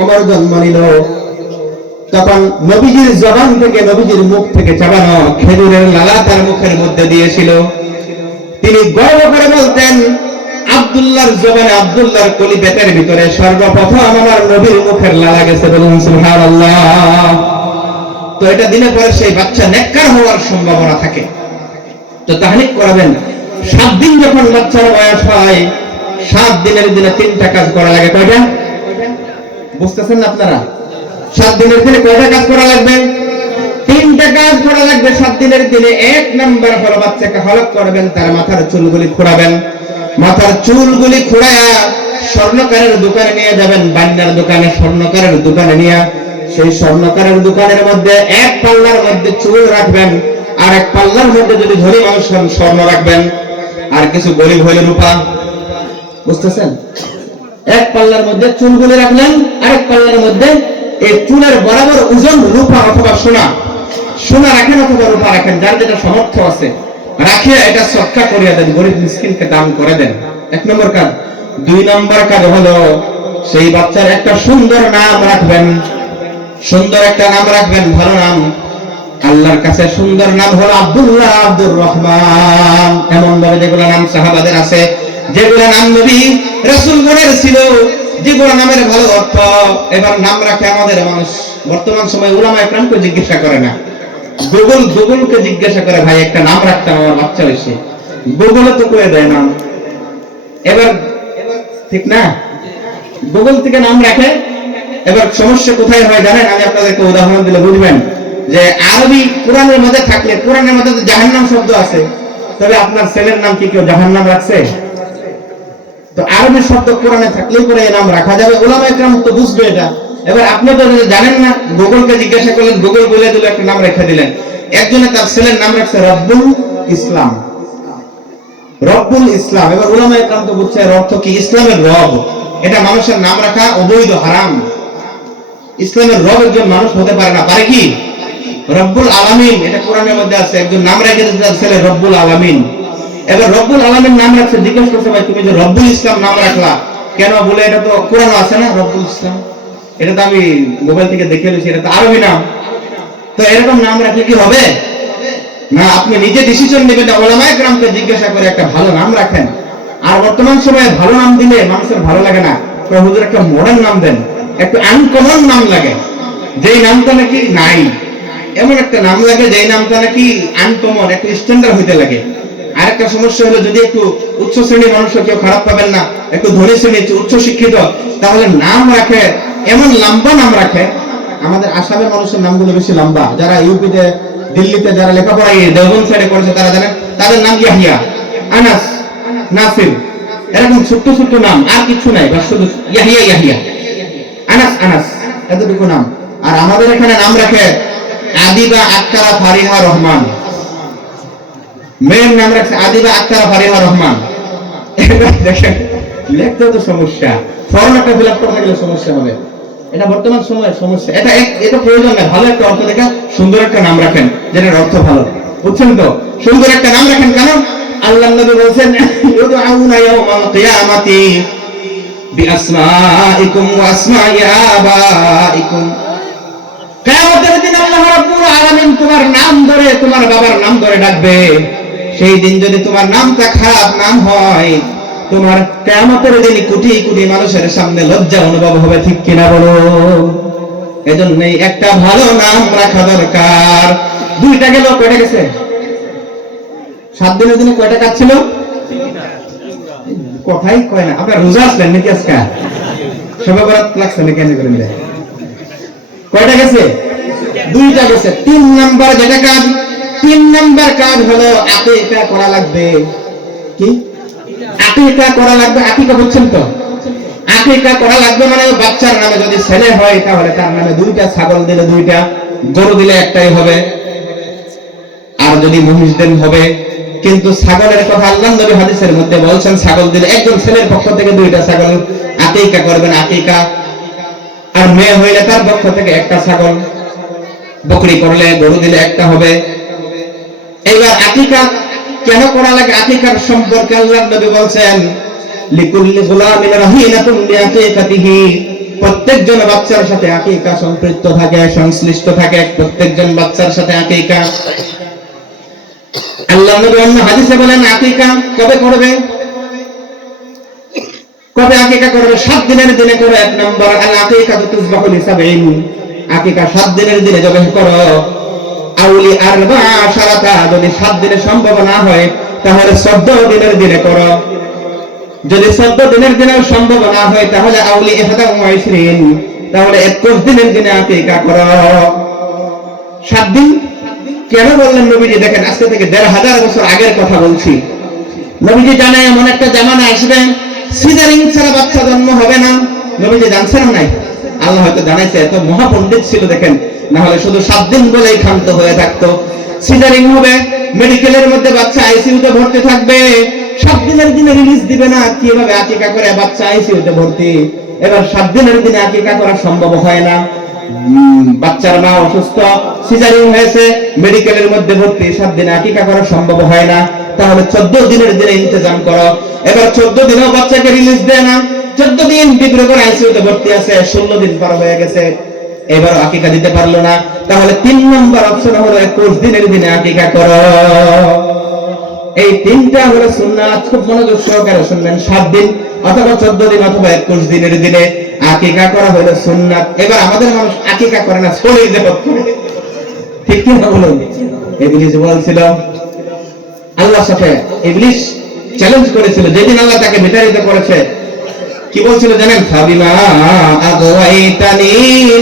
ওমর জন্ম নিল, তখন নবীজির জবান থেকে, নবীজির মুখ থেকে চাবানো খেজুরের লালা তার মুখের মধ্যে দিয়েছিল। তিনি গর্ব করে বলতেন, আব্দুল্লাহর জবানে, আব্দুল্লাহর কলি পেটের ভিতরে সর্বপ্রথম আমার নবীর মুখের লালা গেছে। বলুন সুবহানাল্লাহ। তো এটা দিনে পরে সেই বাচ্চা নেককার হওয়ার সম্ভাবনা থাকে। তো তাহনিক করাবেন। 7 দিন যখন বাচ্চার বয়স হয়, 7 দিনের দিনে 3টা কাজ করা লাগে। কয়টা বুঝতেছেন না আপনারা? 7 দিনের দিনে কয়টা কাজ করা লাগবে? তিনটা কাজ করা লাগবে 7 দিনের দিনে। 1 নাম্বার হলো বাচ্চাকে হলক করবেন, তার মাথার চুলগুলি খোঁড়াবেন। মাথার চুলগুলি খোঁড়ায়া স্বর্ণকারের দোকানে নিয়ে যাবেন, বান্নার দোকানে, স্বর্ণকারের দোকানে নিয়ে সেই স্বর্ণকারের দোকানের মধ্যে এক পাল্লার মধ্যে চুল রাখবেন, আর এক পাল্লার মধ্যে যদি ধনী মানুষ হন স্বর্ণ রাখবেন, আর কিছু গরিব হইলে রূপা। বুঝতেছেন? এক পাল্লার মধ্যে চুলগুলি রাখলেন, আরেক পাল্লার মধ্যে এই চুলের বরাবর ওজন রূপা অথবা সোনা। সোনা রাখেন অথবা রূপা রাখেন, যার যেটা সামর্থ্য আছে রাখিয়া এটা সদকা করিয়া দেন, গরিব মিসকিনকে দান করে দেন। 1 নম্বর কাজ। 2 নম্বর কাজ হলো সেই বাচ্চার একটা সুন্দর নাম রাখবেন। সুন্দর একটা নাম রাখবেন, ভালো নাম। আল্লাহর কাছে সুন্দর নাম হলো আব্দুল্লাহ, আব্দুর রহমান, এমন ভাবে যেগুলো নাম সাহাবাদের আছে, যেগুলো নাম নবী রাসূলগণের ছিল, যেগুলো নামের ভালো অর্থ। এবার নাম রাখে আমাদের মানুষ বর্তমান সময় উলামায়ে কেরামকে জিজ্ঞাসা করে না, গুগলকে জিজ্ঞাসা করে, ভাই একটা নাম রাখতাম আমার বাচ্চা হইছে, গুগলে তো কয়ে দেয় নাম। এবার ঠিক না, গুগল থেকে নাম রাখে। এবার সমস্যা কোথায় হয় জানেন? আমি আপনাদেরকে উদাহরণ দিলে বুঝবেন যে আরবি কোরআনের মধ্যে থাকলে, কোরআনের মধ্যে তো জাহান্নাম শব্দ আছে, তবে আপনার ছেলের নাম কি কেউ জাহান্নাম রাখছে? তো আরবি শব্দ কোরআনে থাকলেই পরে এই নাম রাখা যাবে। উলামায়ে কেরাম তো বুঝবে এটা। এবার আপনি তো জানেন না, গুগলকে জিজ্ঞাসা করলেন, গুগল বলে দিল, একটা নাম রেখে দিলেন। একজনে তার ছেলের নাম রাখছে রব্বুল ইসলাম, রব্বুল ইসলাম। এবার উলামায়ে কেরাম তো বুঝছে এর অর্থ কি? ইসলামের রব। এটা মানুষের নাম রাখা অবৈধ, হারাম। ইসলামের রব একজন মানুষ হতে পারে না, পারে কি? রব্বুল আলামিন, এটা কোরআনের মধ্যে আছে। একজন নাম রেখে দিয়েছে তার ছেলে রব্বুল আলামিন। এবার রব্বুল আলামিন নাম রাখছে, জিজ্ঞেস করছে, ভাই তুমি যে রব্বুল ইসলাম নাম রাখলা কেন? বলে এটা তো কোরআনে আছে না রব্বুল ইসলাম, এটা তো আমি মোবাইল থেকে দেখে এসেছি, এটা তো আরবি নাম। তো এরকম নাম রাখলে কি হবে? না, আপনি নিজে ডিসিশন নেবেন, উলামায়ে কেরামকে জিজ্ঞাসা করে একটা ভালো নাম রাখেন। আর বর্তমান সময়ে ভালো নাম দিলে মানুষের ভালো লাগে না, তো হুজুর একটা মডার্ন নাম দেন, একটু আনকমন নাম লাগে, যেই নামটা নাকি নাই, এমন একটা নাম লাগে যেই নামটা নাকি আনকমন, একটু স্ট্যান্ডার্ড হইতে লাগে। আর একটা সমস্যা হলো, যদি একটু উচ্চ শ্রেণীর মানুষ, কেউ খারাপ পাবেন না, একটু ধনী শ্রেণীর, উচ্চ শিক্ষিত, তাহলে নাম রাখে এমন লম্বা নাম রাখে। আমাদের আসামের মানুষের নামগুলো বেশি লম্বা। যারা ইউপিতে, দিল্লিতে যারা লেখাপড়া দেওবন্দ সাইডে করেছে তারা জানেন, তাদের নাম ইয়াহিয়া, আনাস, নাসির, এরকম ছোট্ট ছোট্ট নাম, আর কিছু নাই, বাস শুধু ইয়াহিয়া, ইয়াহিয়া, আনাস, আনাস, এতটুকু নাম। আর আমাদের এখানে নাম রাখে আদিবা আক্তারা ফারিহা রহমান, মেয়ের নাম রাখছে আদিবা আক্তারা ফারিহা রহমান। দেখেন, লিখতে তো সমস্যা, ফর্ম একটা ফিল আপ করতে গেলে সমস্যা হবে। এটা বর্তমান সময়ের সমস্যা। এটা প্রয়োজন না। ভালো একটা অর্থ দেখা সুন্দর একটা নাম রাখেন, যেটার অর্থ ভালো। বুঝছেন তো? সুন্দর একটা নাম রাখেন। কেন? আল্লাহর নবী বলেছেন, ইউদআউনা ইয়াওমাল কিয়ামাতি বিআসমাইকুম ওয়া আসমাই আবাইকুম। কিয়ামতের দিন আল্লাহ রাব্বুল আলামিন তোমার নাম ধরে, তোমার বাবার নাম ধরে ডাকবে। সেই দিন যদি তোমার নামটা খারাপ নাম হয়, তোমার কিয়ামতের দিন কোটি কোটি মানুষের সামনে লজ্জা অনুভব হবে, ঠিক কিনা বলো? এজন্যই একটা ভালো নাম রাখা দরকার। 2টা গেল, কয়টা গেছে? 7 দিনের দিনে কয়টা কাজ ছিল? কথাই কয় না। আপনার রোজা আসলেন নাকি আজকে? সবে বরাত লাগছে নাকি? কেন করেন? কয়টা গেছে? 2টা গেছে। 3 নাম্বার যেটা কাজ, 3 নাম্বার কাজ হলো আকিকা করা লাগবে। কি? আকিকা করা লাগবে। আকিকা বুঝছেন তো? আকিকা করা লাগবে মানে বাচ্চার নামে যদি ছেলে হয় তাহলে তার নামে 2টা ছাগল দিলে 2টা, গরু দিলে একটাই হবে, আর যদি মহিষ দেন হবে। কিন্তু ছাগলের কথা আল্লাহর নবী হাদিসের মধ্যে বলছেন, ছাগল দিলে একজন ছেলের পক্ষ থেকে 2টা ছাগল আকিকা করবেন, আকিকা। আর মেয়ে হইলে তার পক্ষ থেকে একটা ছাগল, বকরি করলে, গরু দিলে একটা হবে। এইবার আকিকা কেন করা লাগে? আকিকার সম্পর্কে আল্লাহর নবী বলছেন, লিকুল্লি গুলামিন রাহিনাতুন বিআকিকাতিহি। প্রত্যেকজন বাচ্চার সাথে আকিকা সম্পৃক্ত থাকে, সংশ্লিষ্ট থাকে, প্রত্যেকজন বাচ্চার সাথে আকিকা। আল্লাহর নবী অন্য হাদিসে বলেন, আকিকা কবে করবে? কবে আকিকা করবে? 7 দিনের দিনে করে। 1 নম্বর, আল আকিকাতু তুযবাহু লি7। আকিকা 7 দিনের দিনে জবাহ করো। আউলি 14, যদি 7 দিনে সম্ভব না হয় তাহলে 14 দিনের দিনে করো। যদি 14 দিনের দিনে সম্ভব না হয় তাহলে আউলি 21, তাহলে 21 দিনের দিনে আকিকা করো। 7 দিন কেন বললেন নবীজি? দেখেন, আজকে থেকে 1500 বছর আগের কথা বলছি। নবীজি জানে এমন একটা জামানা আসবে সিজারিং ছাড়া বাচ্চা জন্ম হবে না। নবীজি জানছেন নাই? আল্লাহ হয়তো জানাইছে, এত মহাপণ্ডিত ছিল দেখেন, না হলে শুধু 7 দিন বলেই ক্ষান্ত হয়ে থাকতো। সিজারিং হবে, মেডিকেলের মধ্যে বাচ্চা আইসিইউতে ভর্তি থাকবে, 7 দিনের দিনে রিলিজ দিবে না। কিভাবে আকিকা করে বাচ্চা আইসিইউতে ভর্তি? এবার 7 দিনের দিনে আকিকা করা সম্ভব হয় না। বাচ্চার মা অসুস্থ, সিজারিং হয়েছে, মেডিকেলের মধ্যে ভর্তি, 7 দিনে আকিকা করা সম্ভব হয় না। তাহলে 14 দিনের দিনে ইন্তজাম করো। এবার 14 দিনেও বাচ্চাকে রিলিজ দেয় না, 14 দিন বিক্রি করে আইসিইউতে ভর্তি আছে, 16 দিন পার হয়ে গেছে, এবার আকিকা দিতে পারলো না। তাহলে 3 নম্বর অপশন হলো 21 দিনের দিনে আকিকা করো। এই 3টা হলো সুন্নাত। খুব মনোযোগ সহকারে শুনবেন। 7 দিন অথবা 14 দিন অথবা 21 দিনের দিনে আকিকা করা হলো সুন্নাত। এবার আমাদের মানুষ আকিকা করে না, ছড়িয়ে জবাব করে। ঠিক কি না বলুন? ইবলিস বলছিল, আল্লাহর সাথে ইবলিস চ্যালেঞ্জ করেছিল যেদিন আল্লাহ তাকে বিতাড়িত করেছে। কি বলছিল জানেন? ফাবিমা আগওয়াইতানি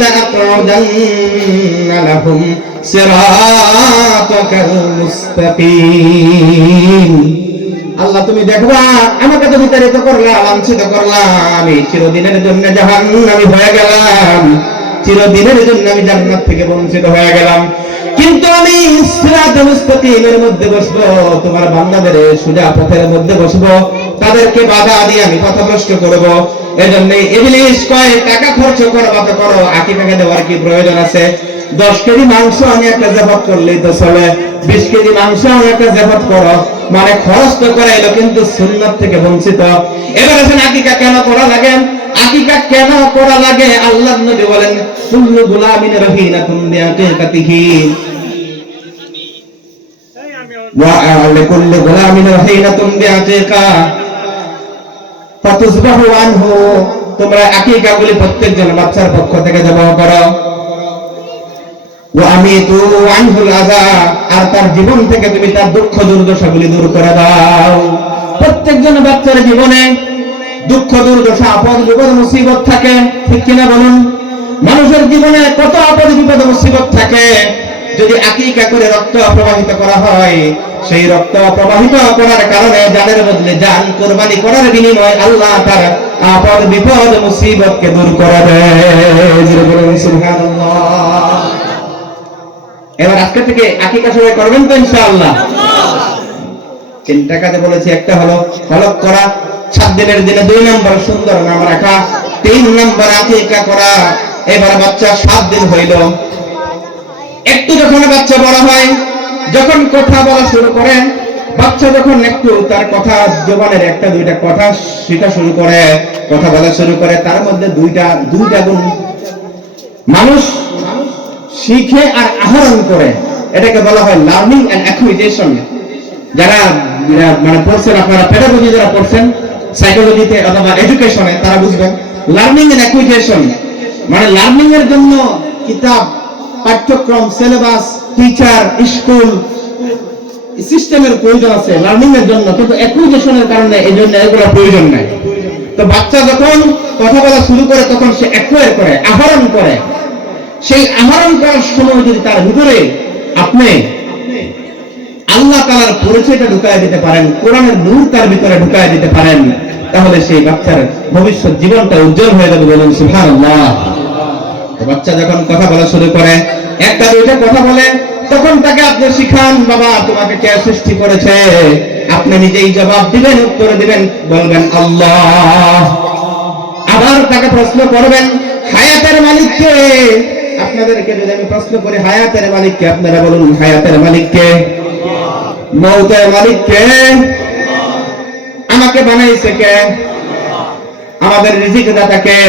লাআকউদান্না লাহুম সিরাতাকাল মুস্তাকিম। আল্লাহ তুমি দেখবা, আমাকে তো বিতাড়িত করলা, লাঞ্ছিত করলা, আমি চিরদিনের জন্য জাহান্নামী হয়ে গেলাম, চিরদিনের জন্য আমি জান্নাত থেকে বঞ্চিত হয়ে গেলাম। কিন্তু আমি সিরাতুল মুস্তাকিমের মধ্যে বসবো, তোমার বান্দাদের সোজা পথের মধ্যে বসবো, তাদেরকে বাধা দিয়ে আমি পথভ্রষ্ট করব। এজন্য ইবলিস কয়, টাকা খরচ করবা তো করো, আকিকাকে দেওয়ার কি প্রয়োজন আছে? 10 কেজি মাংস আমি একটা জবাব করলেই তো চলে, 20 কেজি মাংস আমি একটা জবাব করো, মানে খরচ তো করাইলো কিন্তু সুন্নাত থেকে বঞ্চিত। এবার আসেন, আকিকা কেন করা লাগে? আকিকা কেন করা লাগে? আল্লাহর নবী বলেন, কুল্লু গুলামিন রহিনাতুন বিআকিকাতিহি ওয়া লিকুল্লি গুলামিন রহিনাতুন বিআকিকা ফাতুযবাহু আনহু। তোমরা আকিকাগুলি প্রত্যেকজন বাচ্চার পক্ষ থেকে জবাহ করো। ওয়া আমিতু আনহুল আযা, আর তার জীবন থেকে তুমি তার দুঃখ দুর্দশাগুলি দূর করে দাও। প্রত্যেকজন বাচ্চার জীবনে দুঃখ দুর্দশা, আপদ বিপদ মুসিবত থাকে, ঠিক কিনা বলুন? মানুষের জীবনে কত আপদ বিপদ মুসিবত থাকে। যদি আকিকা করে রক্ত প্রবাহিত করা হয়, সেই রক্ত প্রবাহিত করার কারণে জানের বদলে জান কুরবানি করার বিনিময়ে আল্লাহ তার আপদ বিপদ মুসিবতকে দূর করে দেয়। সুবহানাল্লাহ। এবার আজকে থেকে আকিকা সবাই করবেন তো ইনশাআল্লাহ? 3টা কাজে বলেছি, একটা হলো হলক করা 7 দিনের দিনে, 2 নম্বর সুন্দর নাম রাখা, 3 নম্বর আকিকা করা। এবার বাচ্চা 7 দিন হইল, একটু যখন বাচ্চা বড় হয়, যখন কথা বলা শুরু করে, বাচ্চা যখন একটু তার কথা, জবানের 1-2টা কথা শেখা শুরু করে, কথা বলা শুরু করে, তার মধ্যে দুইটা গুণ মানুষ শিখে আর আহরণ করে। এটাকে বলা হয় লার্নিং এন্ড অ্যাকুইজিশন। যারা মানে পড়ছেন, আপনারা পেডাগজি যারা পড়ছেন সাইকোলজিতে অথবা এডুকেশনে, তারা বুঝবেন লার্নিং এন্ড অ্যাকুইজিশন মানে লার্নিং এর জন্য কিতাব, পাঠ্যক্রম, সিলেবাস, টিচার, স্কুল সিস্টেমের প্রয়োজন আছে লার্নিং এর জন্য, কিন্তু অ্যাকুইজিশনের কারণে এই জন্য এগুলো প্রয়োজন নাই। তো বাচ্চা যখন কথা বলা শুরু করে, তখন সে অ্যাকুয়ার করে, আহরণ করে। সেই আহরণ করার সময় যদি তার ভিতরে আপনি আল্লাহ তাআলার পরিচয়টা ঢুকায় দিতে পারেন, কোরআনের নূর তার ভিতরে ঢুকায় দিতে পারেন, তাহলে সেই বাচ্চার ভবিষ্যৎ জীবনটা উজ্জ্বল হয়ে যাবে। বলুন সুবহানাল্লাহ। বাচ্চা যখন কথা বলা শুরু করে, 1-2টা কথা বলে, তখন তাকে আপনি শিখান, বাবা তোমাকে কে সৃষ্টি করেছে? আপনি নিজেই জবাব দিবেন, উত্তর দিবেন, বলবেন আল্লাহ। আবার তাকে প্রশ্ন করবেন, হায়াতের মালিক কে? আপনাদেরকে যদি আমি প্রশ্ন করি হায়াতের মালিক কে, আপনারা বলুন হায়াতের মালিক কে? মওতের মালিক কে? আমাকে বানাইছে কে? আমাদের রিজিক দাতা কে?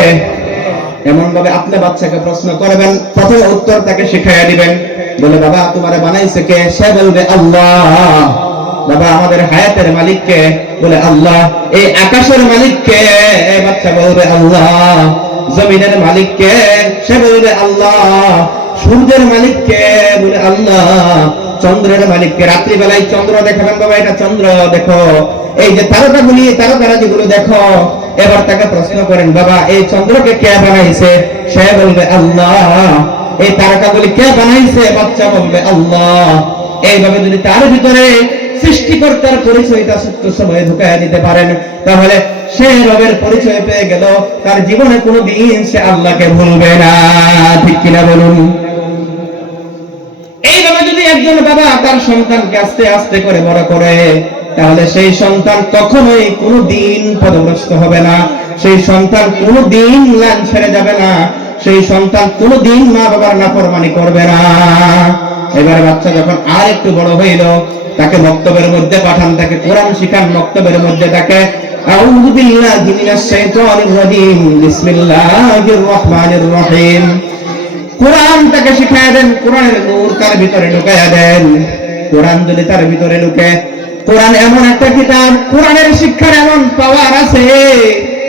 এমন ভাবে আপনি বাচ্চাকে প্রশ্ন করবেন, প্রথম উত্তর তাকে শিখাইয়া দিবেন। বলে, বাবা তোমারে বানাইছে কে? সে বলবে আল্লাহ। বাবা আমাদের হায়াতের মালিক কে? বলে আল্লাহ। এই আকাশের মালিক কে? এই বাচ্চা বলবে আল্লাহ। জমিনের মালিক কে? সে বলবে আল্লাহ। সূর্যের মালিক কে? বলে আল্লাহ। চন্দ্রের মালিক কে? রাত্রি বেলায় চন্দ্র দেখাবেন, বাবা এটা চন্দ্র দেখো। এই যে তারকাগুলি, তারকারাজিগুলো দেখো। এবার তাকে প্রশ্ন করেন, বাবা এই চন্দ্রকে কে বানাইছে? সে বলবে আল্লাহ। এই তারকাগুলি কে বানাইছে? বাচ্চা বলবে আল্লাহ। এইভাবে যদি তার ভিতরে সৃষ্টিকর্তার পরিচয়টা সত্য সময়ে ঢুকায় দিতে পারেন, তাহলে সে রবের পরিচয় পেয়ে গেল, তার জীবনে কোনোদিন সে আল্লাহকে ভুলবে না। ঠিক কিনা বলুন? এইভাবে যদি একজন বাবা তার সন্তানকে আস্তে আস্তে করে বড় করে, তাহলে সেই সন্তান কখনোই কোনোদিন পদভ্রষ্ট হবে না, সেই সন্তান কোনোদিন লাইন ছেড়ে যাবে না, সেই সন্তান কোনোদিন মা বাবার নাফরমানি করবে না। এবারে বাচ্চা যখন আর একটু বড় হইল, তাকে মক্তবের মধ্যে পাঠান, তাকে কোরআন শিখান, মক্তবের মধ্যে তাকে আউযু বিল্লাহি মিনাশ শাইতানির রাজীম বিসমিল্লাহির রহমানির রহিম কোরআন তাকে শিখায় দেন, কোরআনের নূর তার ভিতরে ঢুকায়া দেন। কোরআন যদি তার ভিতরে ঢুকে, কোরআন এমন একটা কিতাব, কোরআনের শিক্ষার এমন পাওয়ার আছে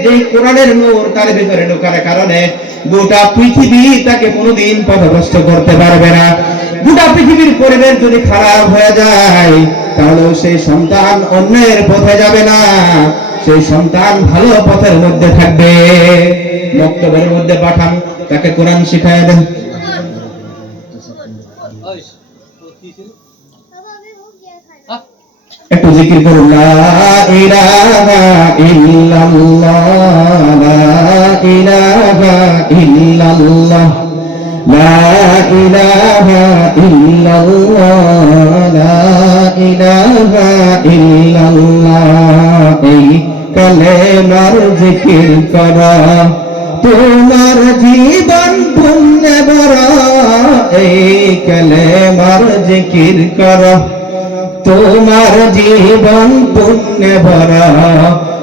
যে কোরআনের নূর তার ভিতরে ঢোকার কারণে গোটা পৃথিবী তাকে কোনোদিন পথভ্রষ্ট করতে পারবে না। গোটা পৃথিবীর পরিবেশ যদি খারাপ হয়ে যায়, তাহলে সেই সন্তান অন্যের পথে যাবে না, সেই সন্তান ভালো পথের মধ্যে থাকবে। মক্তবের মধ্যে পাঠান, তাকে কোরআন শিখায় দেন। একটু জিকির করুন, লা ইলাহা ইল্লাল্লাহ, লা ইলাহা ইল্লাল্লাহ, লা ইলাহা ইল্লাল্লাহ, লা ইলাহা ইল্লাল্লাহ। এই কালেমার জিকির করা তোমার জীবন পুণ্যে ভরা, এই কালেমার জিকির করা তোমার জীবন পুণ্যে ভরা।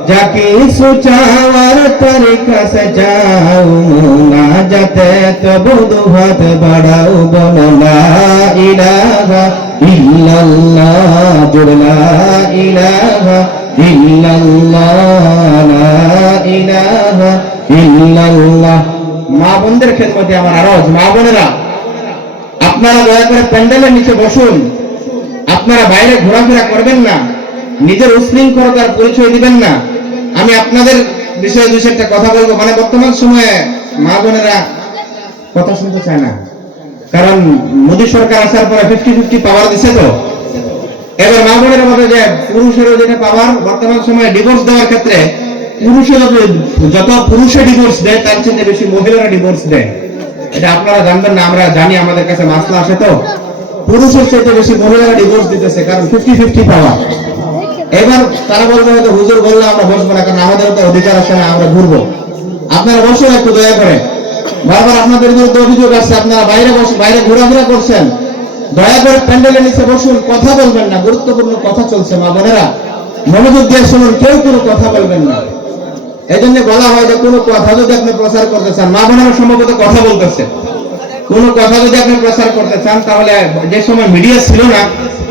যা কিছু চাওয়ার তার কাছে যাও, মুনাজাতে তবু দুহাত বাড়াও, বলো লা ইলাহা ইল্লাল্লাহ, জোরে লা ইলাহা ইল্লাল্লাহ, লা ইলাহা ইল্লাল্লাহ। মা বোনদের খেদমতে আমার আরজ, মা বোনেরা আপনারা দয়া করে প্যান্ডেলের নিচে বসুন, আপনারা বাইরে ঘোরাফেরা করবেন না, নিজের উশৃঙ্খলতার পরিচয় দিবেন না। আমি আপনাদের বিষয়ে দুই একটা কথা বলবো। মানে বর্তমান সময়ে মা বোনেরা কথা শুনতে চায় না, কারণ মোদী সরকার আসার পরে 50-50 পাওয়ার দিছে। তো এবার মা বোনেরা বলে যে পুরুষেরও যেটা পাওয়ার, বর্তমান সময়ে ডিভোর্স দেওয়ার ক্ষেত্রে পুরুষের যত পুরুষে ডিভোর্স দেয় তার চেয়ে বেশি মহিলারা ডিভোর্স দেয়। এটা আপনারা জানবেন না, আমরা জানি, আমাদের কাছে মাসলা আসে। তো পুরুষের চেয়ে বেশি মহিলারা ডিভোর্স দিতেছে, কারণ 50-50 পাওয়া। এবার তারা বলবে হয়তো হুজুর বললে আমরা বসবো না, কারণ আমাদের তো অধিকার আছে না, আমরা ঘুরবো। আপনারা বসুন একটু দয়া করে। বারবার আপনাদের বিরুদ্ধে অভিযোগ আসছে, আপনারা বাইরে ঘোরাফেরা করছেন। দয়া করে প্যান্ডেলের নিচে বসুন, কথা বলবেন না, গুরুত্বপূর্ণ কথা চলছে। মা বোনেরা মনোযোগ দিয়ে শুনুন, কেউ কোনো কথা বলবেন না। এই জন্য বলা হয় যে কোনো কথা যদি আপনি প্রচার করতে চান, মা বোনেরা সম্ভবত কথা বলতেছে, কোন কথা যদি আপনি প্রচার করতে চান, তাহলে যে সময় মিডিয়া ছিল না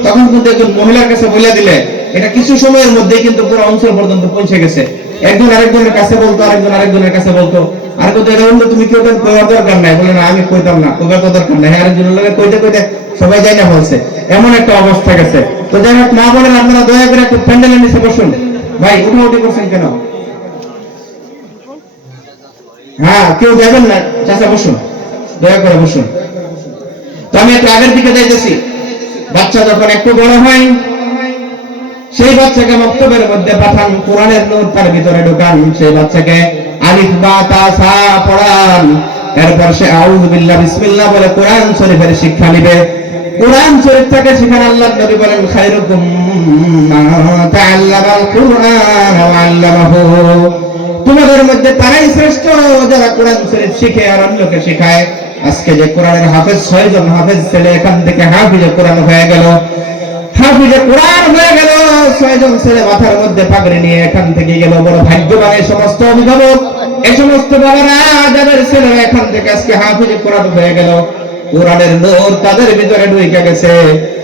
তখন কিন্তু একজন মহিলার কাছে বলে দিলে এটা কিছু সময়ের মধ্যে কিন্তু পুরো অঞ্চল পর্যন্ত পৌঁছে গেছে। একজন আরেকজনের কাছে বলতো, আরেকজন আরেকজনের কাছে বলতো, আর কত এটা বলতো তুমি কেউ কইবার দরকার নাই, বলে না আমি কইতাম না, কইবার তো দরকার নাই, আরেকজনের লোকে কইতে কইতে সবাই যাই না বলছে, এমন একটা অবস্থা গেছে। তো যাই হোক, মা বলেন আপনারা দয়া করে একটু প্যান্ডেলের নিচে বসুন। ভাই উঠাউঠি করছেন কেন? হ্যাঁ, কেউ যাবেন না, চাচা বসুন, দয়া করে বসুন। তো আমি একটু আগের দিকে যাইতেছি। বাচ্চা যখন একটু বড় হয়, সেই বাচ্চাকে মক্তবের মধ্যে পাঠান, কোরআনের নূর তার ভিতরে ঢোকান, সেই বাচ্চাকে আলিফ বা তা সা পড়ান। এরপর সে আউযু বিল্লাহ বিসমিল্লাহ বলে কোরআন শরীফের শিক্ষা নিবে। কোরআন শরীফ থেকে শিখান। আল্লাহর নবী বলেন খায়রুকুম মান তাআল্লামাল কুরআন ওয়া আল্লামাহু, তোমাদের মধ্যে তারাই শ্রেষ্ঠ যারা কোরআন শরীফ শিখে আর অন্যকে শেখায়। আজকে যে কোরআনের হাফেজ 6 জন হাফেজ ছেলে এখান থেকে হাফিজে কোরআন হয়ে গেল, হাফিজে কোরআন হয়ে গেল, 6 জন ছেলে মাথার মধ্যে পাগড়ি নিয়ে এখান থেকে গেল। বড় ভাগ্যবান এই সমস্ত অভিভাবক, এই সমস্ত বাবারা যাদের ছেলেরা এখান থেকে আজকে হাফিজে কোরআন হয়ে গেল, কোরআনের নূর তাদের ভিতরে ঢুকে গেছে।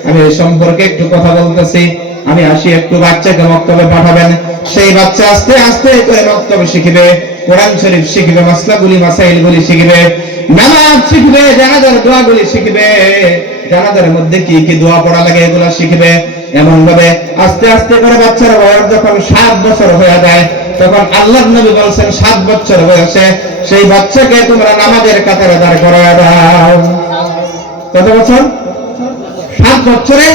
আমি এই সম্পর্কে একটু কথা বলতেছি। আমি আসি, একটু বাচ্চাকে মক্তবে পাঠাবেন। সেই বাচ্চা আস্তে আস্তে করে মক্তবে শিখবে, কোরআন শরীফ শিখবে, মাসলাগুলি মাসাইলগুলি শিখবে, নামাজ শিখবে, জানাজার দোয়াগুলি শিখবে, জানাজার মধ্যে কি কি দোয়া পড়া লাগে এগুলো শিখবে। এমন ভাবে আস্তে আস্তে করে বাচ্চার বয়স যখন 7 বছর হয়ে যায়, তখন আল্লাহর নবী বলছেন 7 বছর বয়সে সেই বাচ্চাকে তোমরা নামাজের কাতারে দাঁড় করায় দাও। কত বছর? 7 বছরে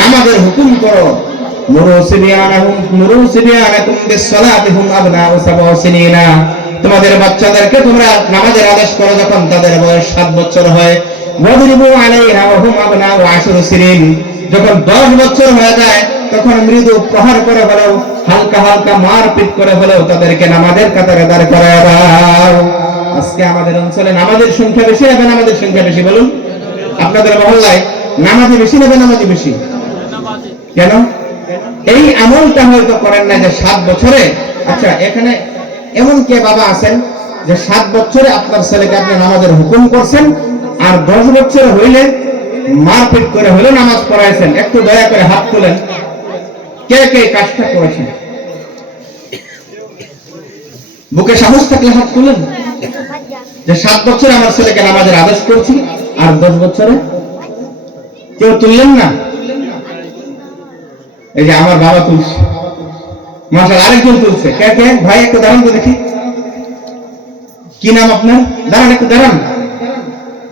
নামাজের হুকুম করো। মুরু সিবিয়ানাকুম বিসসালাতি হুম আবনাউ 7 সিনিনা, তোমাদের বাচ্চাদেরকে তোমরা নামাজের আদেশ করো যখন তাদের বয়স 7 বছর হয়। ওয়াদরিবু আলাইহা ওয়া হুম আবনাউ 10 সিনিন, যখন 10 বছর হয়ে যায় তখন মৃদু প্রহার করে হলেও, হালকা হালকা মারপিট করে হলেও তাদেরকে নামাজের কাতারে দাঁড় করায় দাও। আজকে আমাদের অঞ্চলে নামাজের সংখ্যা বেশি না নামাজের সংখ্যা বেশি? বলুন, আপনাদের মহল্লায় নামাজি বেশি না নামাজি বেশি? কেন? এই আমলটা হয়তো করেন না যে 7 বছরে। আচ্ছা, এখানে এমন কে বাবা আছেন যে 7 বছরে আপনার ছেলেকে আপনি নামাজের হুকুম করছেন আর 10 বছর হইলে মারপিট করে হলে নামাজ পড়াইছেন? একটু দয়া করে হাত তুলেন, কে কে কাজটা করেছেন? বুকে সাহস থাকলে হাত তুলেন যে 7 বছরে আমার ছেলেকে নামাজের আদেশ করছি আর 10 বছরে। কেউ তুললেন না? এই যে আমার বাবা তুলছে, মাশাআল্লাহ, আরেকজন তুলছে। কে কে ভাই একটু দাঁড়ান তো দেখি। কি নাম আপনার? দাঁড়ান, একটু দাঁড়ান।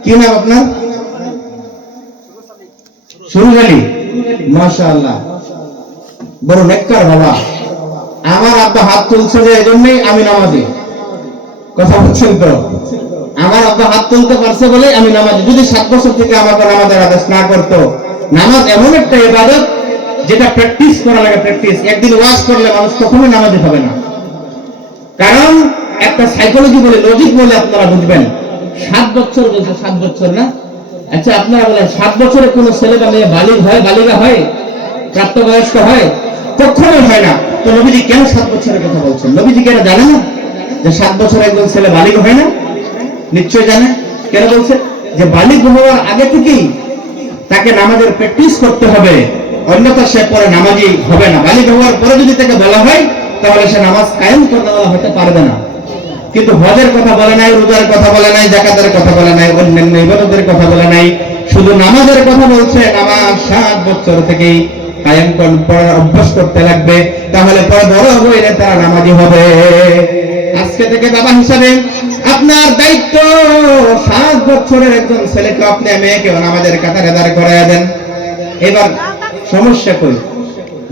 কি নাম আপনার? সুরুজ আলী, মাশাআল্লাহ, বড় নেককার বাবা। আমার আব্বা হাত তুলছে যে এজন্যই আমি নামাজি। কথা বলছেন তো? আমার আব্বা হাত তুলতে পারছে বলে আমি নামাজি। যদি 7 বছর থেকে আমাকে নামাজের আদেশ না করতো, নামাজ এমন একটা ইবাদত যেটা প্র্যাকটিস করা লাগে, প্র্যাকটিস। একদিন ওয়াজ করলে মানুষ কখনোই নামাজি হবে না। কারণ একটা সাইকোলজি বলে, লজিক বলে আপনারা বুঝবেন। 7 বছর বলছে, 7 বছর না? আচ্ছা, আপনারা বলেন 7 বছরে কোন ছেলে বা মেয়ে বালিগ হয়, বালিগা হয়, প্রাপ্তবয়স্ক হয়? কখনোই হয় না। তো নবীজি কেন 7 বছরের কথা বলছেন? নবীজি কেন জানে না যে 7 বছরে একজন ছেলে বালিগ হয় না? নিশ্চয় জানে। কেন বলছে? যে বালিগ হওয়ার আগে থেকেই তাকে নামাজের প্র্যাকটিস করতে হবে, অন্যথা সে পরে নামাজি হবে না। বালিগ হওয়ার পরে যদি তাকে বলা হয় তাহলে সে নামাজ কায়েম করতে হতে পারবে না। কিন্তু হজের কথা বলে নাই, রোজার কথা বলে নাই, যাকাতের কথা বলে নাই, অন্যান্য ইবাদতের কথা বলে নাই, শুধু নামাজের কথা বলছে। নামাজ 7 বছর থেকেই কায়েম করার অভ্যাস করতে লাগবে, তাহলে পরে বড় হইলে তারা নামাজি হবে। আজকে থেকে বাবা হিসাবে আপনার দায়িত্ব 7 বছরের একজন ছেলেকে, আপনি মেয়েকে নামাজের কাতারে দাঁড় করাইয়া দেন। এবার সমস্যা কই?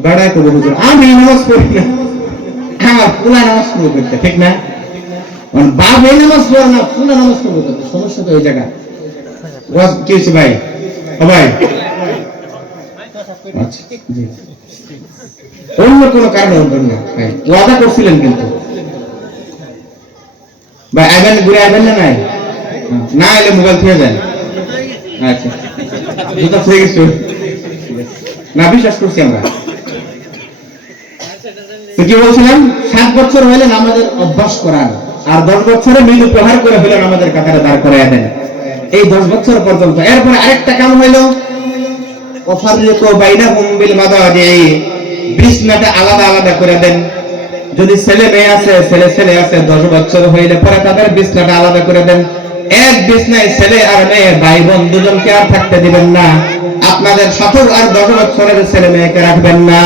বেড়ায় তো বুঝুন, আমি নামাজ পড়ি না, আমার পুরা নামাজ পড়ে করতে, ঠিক না? বাপ এই নামাজ পড়ে না, পুরা নামাজ পড়ে করতে। সমস্যা তো এই জায়গা। কি হয়েছে ভাই? ও ভাই, আচ্ছা, অন্য কোনো কারণে হবেন না। ওয়াদা করছিলেন কিন্তু ভাই, আইবেন, ঘুরে আইবেন না? নাই না এলে মোবাইল থেকে যান। আচ্ছা, জুতা থেকে গেছে না, বিশ্বাস করছি আমরা। তো কি বলছিলাম? 7 বছর হইলে নামাজের অভ্যাস করান আর 10 বছরে মৃদু প্রহার করে হইলে নামাজের কাতারে দাঁড় করাইয়া দেন। এই 10 বছর পর্যন্ত। এরপরে আরেকটা কাম হইল, ওয়াফাররিকু বাইনাহুম বিল মাদাজি, বিছনাটা আলাদা আলাদা করে দেন। যদি ছেলে মেয়ে আছে, ছেলে ছেলে আছে, 10 বছর হইলে পরে তাদের বিছনাটা আলাদা করে দেন। এক বিছনায় ছেলে আর মেয়ে, ভাই বোন দুজনকে আর থাকতে দিবেন না। আপনাদের সাথে আর 10 বছরের ছেলে মেয়েকে রাখবেন না।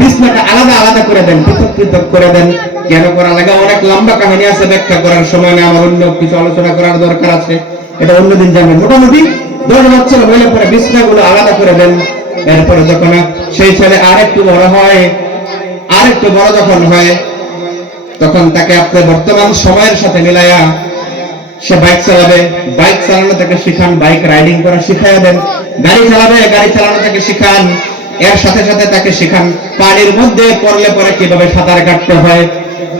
বিছনাটা আলাদা আলাদা করে দেন, পৃথক পৃথক করে দেন। কেন করা লাগে? অনেক লম্বা কাহিনী আছে, ব্যাখ্যা করার সময় না, আমার অন্য কিছু আলোচনা করার দরকার আছে, এটা অন্যদিন জানবেন। মোটামুটি 10 বছর হইলে পরে বিছনাগুলো আলাদা করে দেন। এরপরে যখন সেই ছেলে আরেকটু বড় হয়, আরেকটু বড় যখন হয়, তখন তাকে আপনি বর্তমান সময়ের সাথে মিলাইয়া সে বাইক চালাবে, বাইক চালানো তাকে শিখান, বাইক রাইডিং করা শিখাইয়া দেন। গাড়ি চালাবে, গাড়ি চালানো তাকে শিখান। এর সাথে সাথে তাকে শিখান পানির মধ্যে পড়লে পরে কিভাবে সাঁতার কাটতে হয়।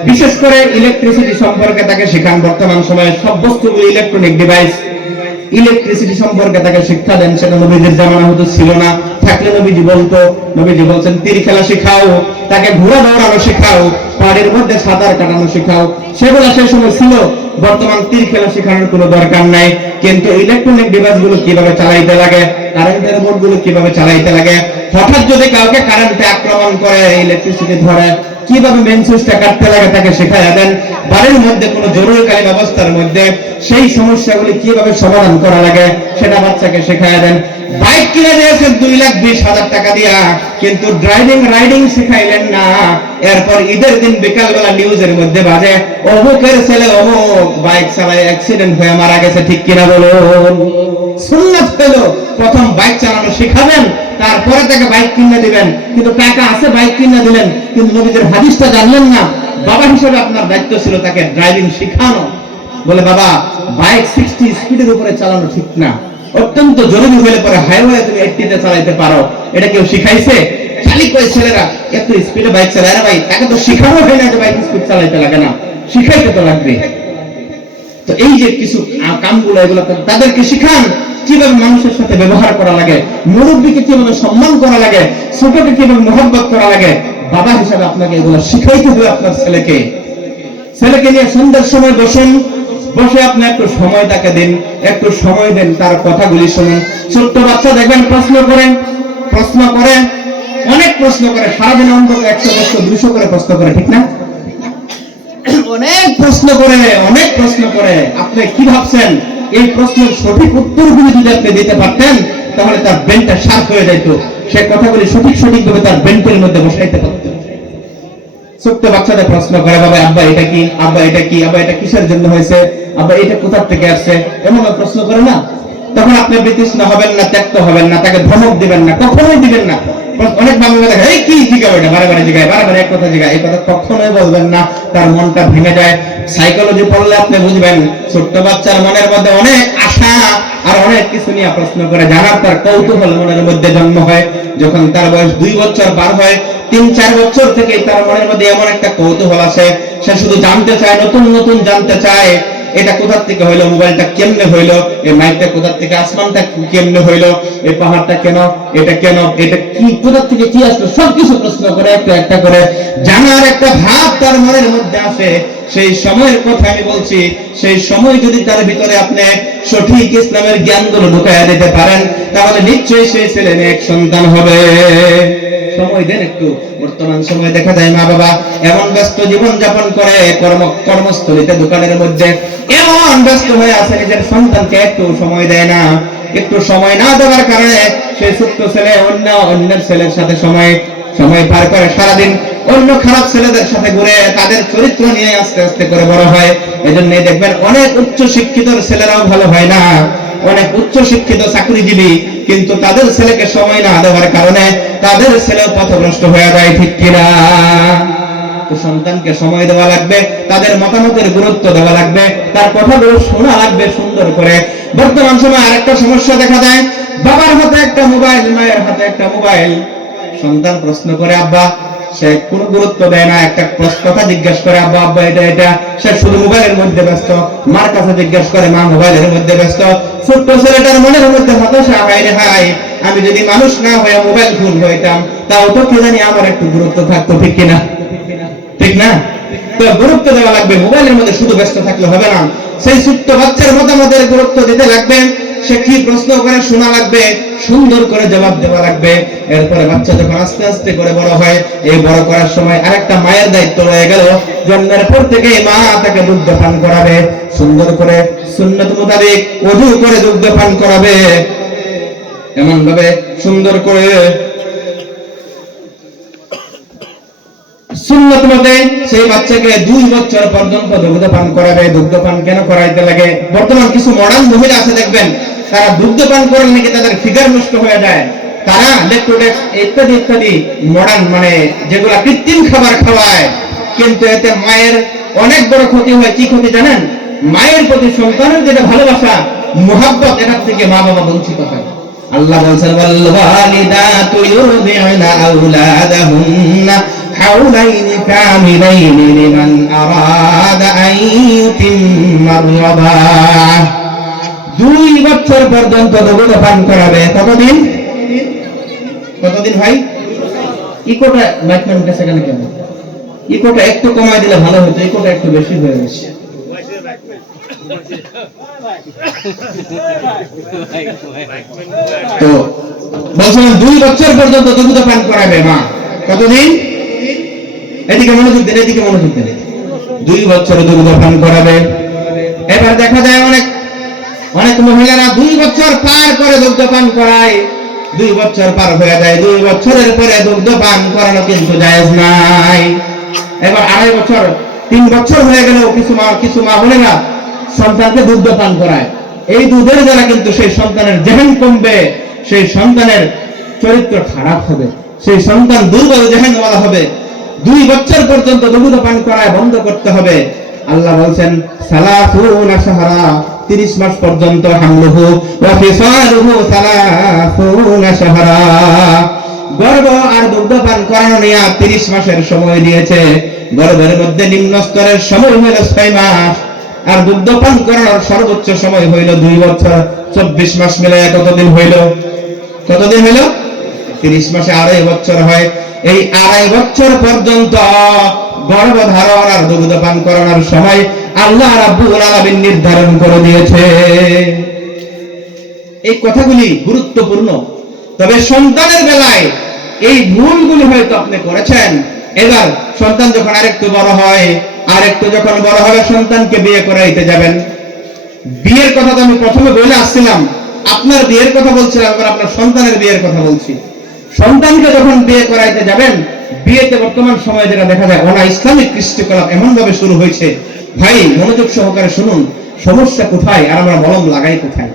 বিশেষ করে ইলেকট্রিসিটি সম্পর্কে তাকে শিখান। বর্তমান সময়ে সব বস্তুগুলো ইলেকট্রনিক ডিভাইস, ইলেকট্রিসিটি সম্পর্কে তাকে শিক্ষা দেন। সেটা নবীদের জামানা হয়তো ছিল না, থাকলে নবীজি বলতো। নবীজি বলছেন তীর খেলা শিখাও, তাকে ঘোড়া দৌড়ানো শিখাও, পানির মধ্যে সাঁতার কাটানো শিখাও। সেগুলো সেই সময় ছিল। বর্তমান তীর খেলা শেখানোর কোনো দরকার নাই। কিন্তু ইলেকট্রনিক ডিভাইস গুলো কিভাবে চালাইতে লাগে, কারেন্টের বোর্ড গুলো কিভাবে চালাইতে লাগে, হঠাৎ যদি কাউকে কারেন্টে আক্রমণ করে, ইলেকট্রিসিটি ধরে, কিভাবে মেইন সুইচটা কাটতে লাগে তাকে শেখায়া দেন। বাড়ির মধ্যে কোনো জরুরিকালীন অবস্থার মধ্যে সেই সমস্যাগুলি কিভাবে সমাধান করা লাগে সেটা বাচ্চাকে শেখায়া দেন। বাইক কিনে দিয়েছেন 2,20,000 টাকা দিয়া, কিন্তু ড্রাইভিং রাইডিং শিখাইলেন না। এরপর ঈদের দিন বিকালবেলা নিউজের মধ্যে বাজে অমুকের ছেলে অমুক বাইক চালায় অ্যাক্সিডেন্ট হয়ে মারা গেছে, ঠিক কিনা বলুন? সুন্নাত হলো প্রথম বাইক চালানো শিখাবেন, তারপরে তাকে বাইক কিনে দিবেন। কিন্তু টাকা আছে বাইক কিনে দিলেন, কিন্তু নবীদের হাদিসটা জানলেন না। বাবা হিসেবে আপনার দায়িত্ব ছিল তাকে ড্রাইভিং শিখানো। বলে বাবা বাইক 60 স্পিডের উপরে চালানো ঠিক না, অত্যন্ত জরুরি হলে পরে হাইওয়ে তুমি 80-তে চালাইতে পারো। এটা কেউ শিখাইছে? খালি কয় ছেলেরা এত স্পিডে বাইক চালায়। ভাই তাকে তো শিখানো হয় না যে বাইক স্পিড চালাইতে লাগে না, শিখাইতে তো লাগবে। তো এই যে কিছু কামগুলো এগুলো তাদেরকে শিখান, কিভাবে মানুষের সাথে ব্যবহার করা লাগে, মুরব্বীকে কিভাবে সম্মান করা লাগে, ছোটকে কিভাবে মোহাব্বত করা লাগে। বাবা হিসাবে আপনাকে এগুলো শিখাইতে হবে আপনার ছেলেকে। ছেলেকে নিয়ে সন্ধ্যার সময় বসে আপনি একটু সময় তাকে দিন, একটু সময় দেন, তার কথাগুলি শুনুন। ছোট্ট বাচ্চা দেখবেন প্রশ্ন করে, অনেক প্রশ্ন করে, সারাদিন অন্তত 100-200 করে প্রশ্ন করে, ঠিক না? অনেক প্রশ্ন করে। আপনি কি ভাবছেন এই প্রশ্নের সঠিক উত্তরগুলি যদি আপনি দিতে পারতেন তাহলে তার ব্রেনটা শার্প হয়ে যেত, সে কথাগুলি সঠিকভাবে তার ব্রেনের মধ্যে বসাইতে পারত। ছোট্ট বাচ্চাদের প্রশ্ন করে, বাবা আব্বা এটা কি, আব্বা এটা কি, আব্বা এটা কিসের জন্য হয়েছে, আব্বা এটা কোথা থেকে আসছে, এমন প্রশ্ন করে না। তখন আপনি বিতৃষ্ণ হবেন না, ত্যক্ত হবেন না, তাকে ধমক দিবেন না, কখনোই দিবেন না। অনেক বাংলা দেখে এই কি জিজ্ঞাসা, এটা বারে বারে এক কথা জিজ্ঞাসা, এই কথা কখনোই বলবেন না, তার মনটা ভেঙে যায়। সাইকোলজি পড়লে আপনি বুঝবেন ছোট্ট বাচ্চার মনের মধ্যে অনেক আশা আর অনেক কিছু নিয়ে প্রশ্ন করে, জানার তার কৌতূহল মনের মধ্যে জন্ম হয়। যখন তার বয়স 2 বছর পার হয়, 3-4 বছর থেকে তার মনের মধ্যে এমন একটা কৌতূহল আসে, সে শুধু জানতে চায়, নতুন জানতে চায়। এটা কোথা থেকে হইলো, মোবাইলটা কেমনে হইলো, এই মাইকটা কোথা থেকে, আসমানটা কেমনে হইলো, এই পাহাড়টা কেন, এটা কি, কোথা থেকে কি আসলো, সবকিছু প্রশ্ন করে একটা করে জানার একটা ভাব তার মনের মধ্যে আসে। সেই সময়ের কথা আমি বলছি, সেই সময় যদি তার ভিতরে আপনি সঠিক ইসলামের জ্ঞানগুলো ঢুকাইয়া দিতে পারেন তাহলে নিশ্চয়ই সেই ছেলে নেক সন্তান হবে। সময় দেন একটু। বর্তমান সময়ে দেখা যায় মা বাবা এমন ব্যস্ত জীবন যাপন করে, কর্মস্থলীতে দোকানের মধ্যে এমন ব্যস্ত হয়ে আছে, নিজের সন্তানকে একটু সময় দেয় না। একটু সময় না দেওয়ার কারণে সেই ছোট্ট ছেলে অন্যের ছেলের সাথে সময় পার করে, সারাদিন অন্য খারাপ ছেলেদের সাথে ঘুরে, তাদের চরিত্র নিয়ে আস্তে আস্তে করে বড় হয়। এজন্যই দেখবেন অনেক উচ্চ শিক্ষিত ছেলেরাও ভালো হয় না, অনেক উচ্চ শিক্ষিত চাকরিজীবী, কিন্তু তাদের ছেলেকে সময় না দেওয়ার কারণে তাদের ছেলেও পথভ্রষ্ট হয়ে যায়, ঠিক কিনা? তো সন্তানকে সময় দেওয়া লাগবে, তাদের মতামতের গুরুত্ব দেওয়া লাগবে, তার কথাগুলো শোনা লাগবে সুন্দর করে। বর্তমান সময়ে আরেকটা সমস্যা দেখা যায়, বাবার হাতে একটা মোবাইল, মায়ের হাতে একটা মোবাইল। সন্তান প্রশ্ন করে আব্বা, সে কোনো গুরুত্ব দেয় না। একটা কথা জিজ্ঞাসা করে আব্বা এটা, সে শুধু মোবাইলের মধ্যে ব্যস্ত। মার কাছে জিজ্ঞাসা করে, মা মোবাইলের মধ্যে ব্যস্ত। ছোট্ট ছেলেটার মনের মধ্যে হতাশা, হায় আমি যদি মানুষ না হয়ে মোবাইল ফোন হইতাম তাও তো কে জানি আমার একটু গুরুত্ব থাকতো, ঠিক কিনা? ঠিক না? তো গুরুত্ব দেওয়া লাগবে, মোবাইলের মধ্যে শুধু ব্যস্ত থাকলে হবে না। সেই ছোট্ট বাচ্চার মতামতের গুরুত্ব দিতে লাগবে, সে কি প্রশ্ন করে শোনা লাগবে, সুন্দর করে জবাব দেওয়া লাগবে। এরপরে বাচ্চা যখন আস্তে আস্তে করে বড় হয়, এই বড় করার সময় আরেকটা মায়ের দায়িত্ব রয়ে গেল। জন্মের পর থেকে মা তাকে দুগ্ধ পান করাবে, সুন্দর করে সুন্নত মোতাবেক ওযু করে দুগ্ধ পান করাবে, এমন ভাবে সুন্দর করে সুন্নত মতে সেই বাচ্চাকে 2 বছর পর্যন্ত দুগ্ধ পান করাবে। দুগ্ধ পান কেন করাইতে লাগে? বর্তমান কিছু মডার্ন মহিলা আছে দেখবেন, তারা দুগ্ধ পান করার নাকি তাদের ফিগার নষ্ট হয়ে যায়, তারা ল্যাকটোডেক্স ইত্যাদি মডার্ন মানে যেগুলা কৃত্রিম খাবার খাওয়ায়, কিন্তু এতে মায়ের অনেক বড় ক্ষতি হয়। কি ক্ষতি জানেন? মায়ের প্রতি সন্তানের যেটা ভালোবাসা, মুহাব্বত, এটার থেকে মা বাবা বঞ্চিত হয়। আল্লাহ বলেন, ওয়াল ওয়ালিদাতু ইউরদি'না আওলাদাহুন্না হাওলাইনি কামিলাইনি লিমান আরাদা আন ইউতিম্মা আর-রাদাহ। 2 বছর পর্যন্ত দুগ্ধ পান করাবে। কতদিন ভাই? ইকোটা ব্যাটম্যান কাছে কেন ইকোটা একটু কমাই দিলে ভালো হতো, ইকোটা একটু বেশি হয়ে গেছে। তো বলছিলাম 2 বছর পর্যন্ত দুগ্ধ পান করাবে মা। কতদিন? এদিকে মনোযোগ দেন, এদিকে মনোযোগ দেন। 2 বছর দুগ্ধ পান করাবে। এবার দেখা যায় অনেক মহিলারা 2 বছর পার করে দুগ্ধ পান করায়। 2 বছর পার হয়ে যায়, 2 বছরের পরে দুগ্ধ পান করানো কিন্তু জায়েজ নাই। এবার 2.5 বছর 3 বছর হয়ে গেল, কিছু মা বোনেরা সন্তানকে দুগ্ধ পান করায়। এই দুধের দ্বারা কিন্তু সেই সন্তানের জেহেন কমবে, সেই সন্তানের চরিত্র খারাপ হবে, সেই সন্তান দুর্বল জেহেনওয়ালা হবে। 2 বছর পর্যন্ত দুগ্ধ পান করায় বন্ধ করতে হবে। আল্লাহ বলছেন সালাসুনা শাহরা, 30 মাস পর্যন্ত হামলুহু ওয়া ফিসালুহু সালাসুনা শাহরা। গর্ভ আর দুগ্ধ পান করানো নিয়ে 30 মাসের সময় দিয়েছে। গর্ভের মধ্যে নিম্ন স্তরের সময় হলো 6 মাস, আর দুগ্ধ পান করানোর সর্বোচ্চ সময় হইল 2 বছর। 24 মাস মিলে কতদিন হইল? 30 মাসে 2.5 বছর হয়। এই 2.5 বছর পর্যন্ত গর্ভধারণ আর দুগ্ধ পান করানোর সময় আল্লাহ রাব্বুল আলামিন নির্ধারণ করে দিয়েছে। এই কথাগুলি গুরুত্বপূর্ণ। তবে সন্তানের বেলায় এই ভুলগুলি হয়তো আপনি করেছেন। এবার সন্তান যখন আরেকটু বড় হয়, যখন বড় হবে সন্তানকে বিয়ে করাইতে যাবেন। বিয়ের কথা তো আমি প্রথমে বলে আসছিলাম, আপনার বিয়ের কথা বলছিলাম, এবার আপনার সন্তানের বিয়ের কথা বলছি। সন্তানকে যখন বিয়ে করাইতে যাবেন, বিয়েতে বর্তমান সময়ে যেটা দেখা যায়, অনা ইসলামিক কৃষ্টিকলাপ এমন ভাবে শুরু হয়েছে। ভাই মনোযোগ সহকারে শুনুন, সমস্যা কোথায় আর আমরা মলম লাগাই কোথায়।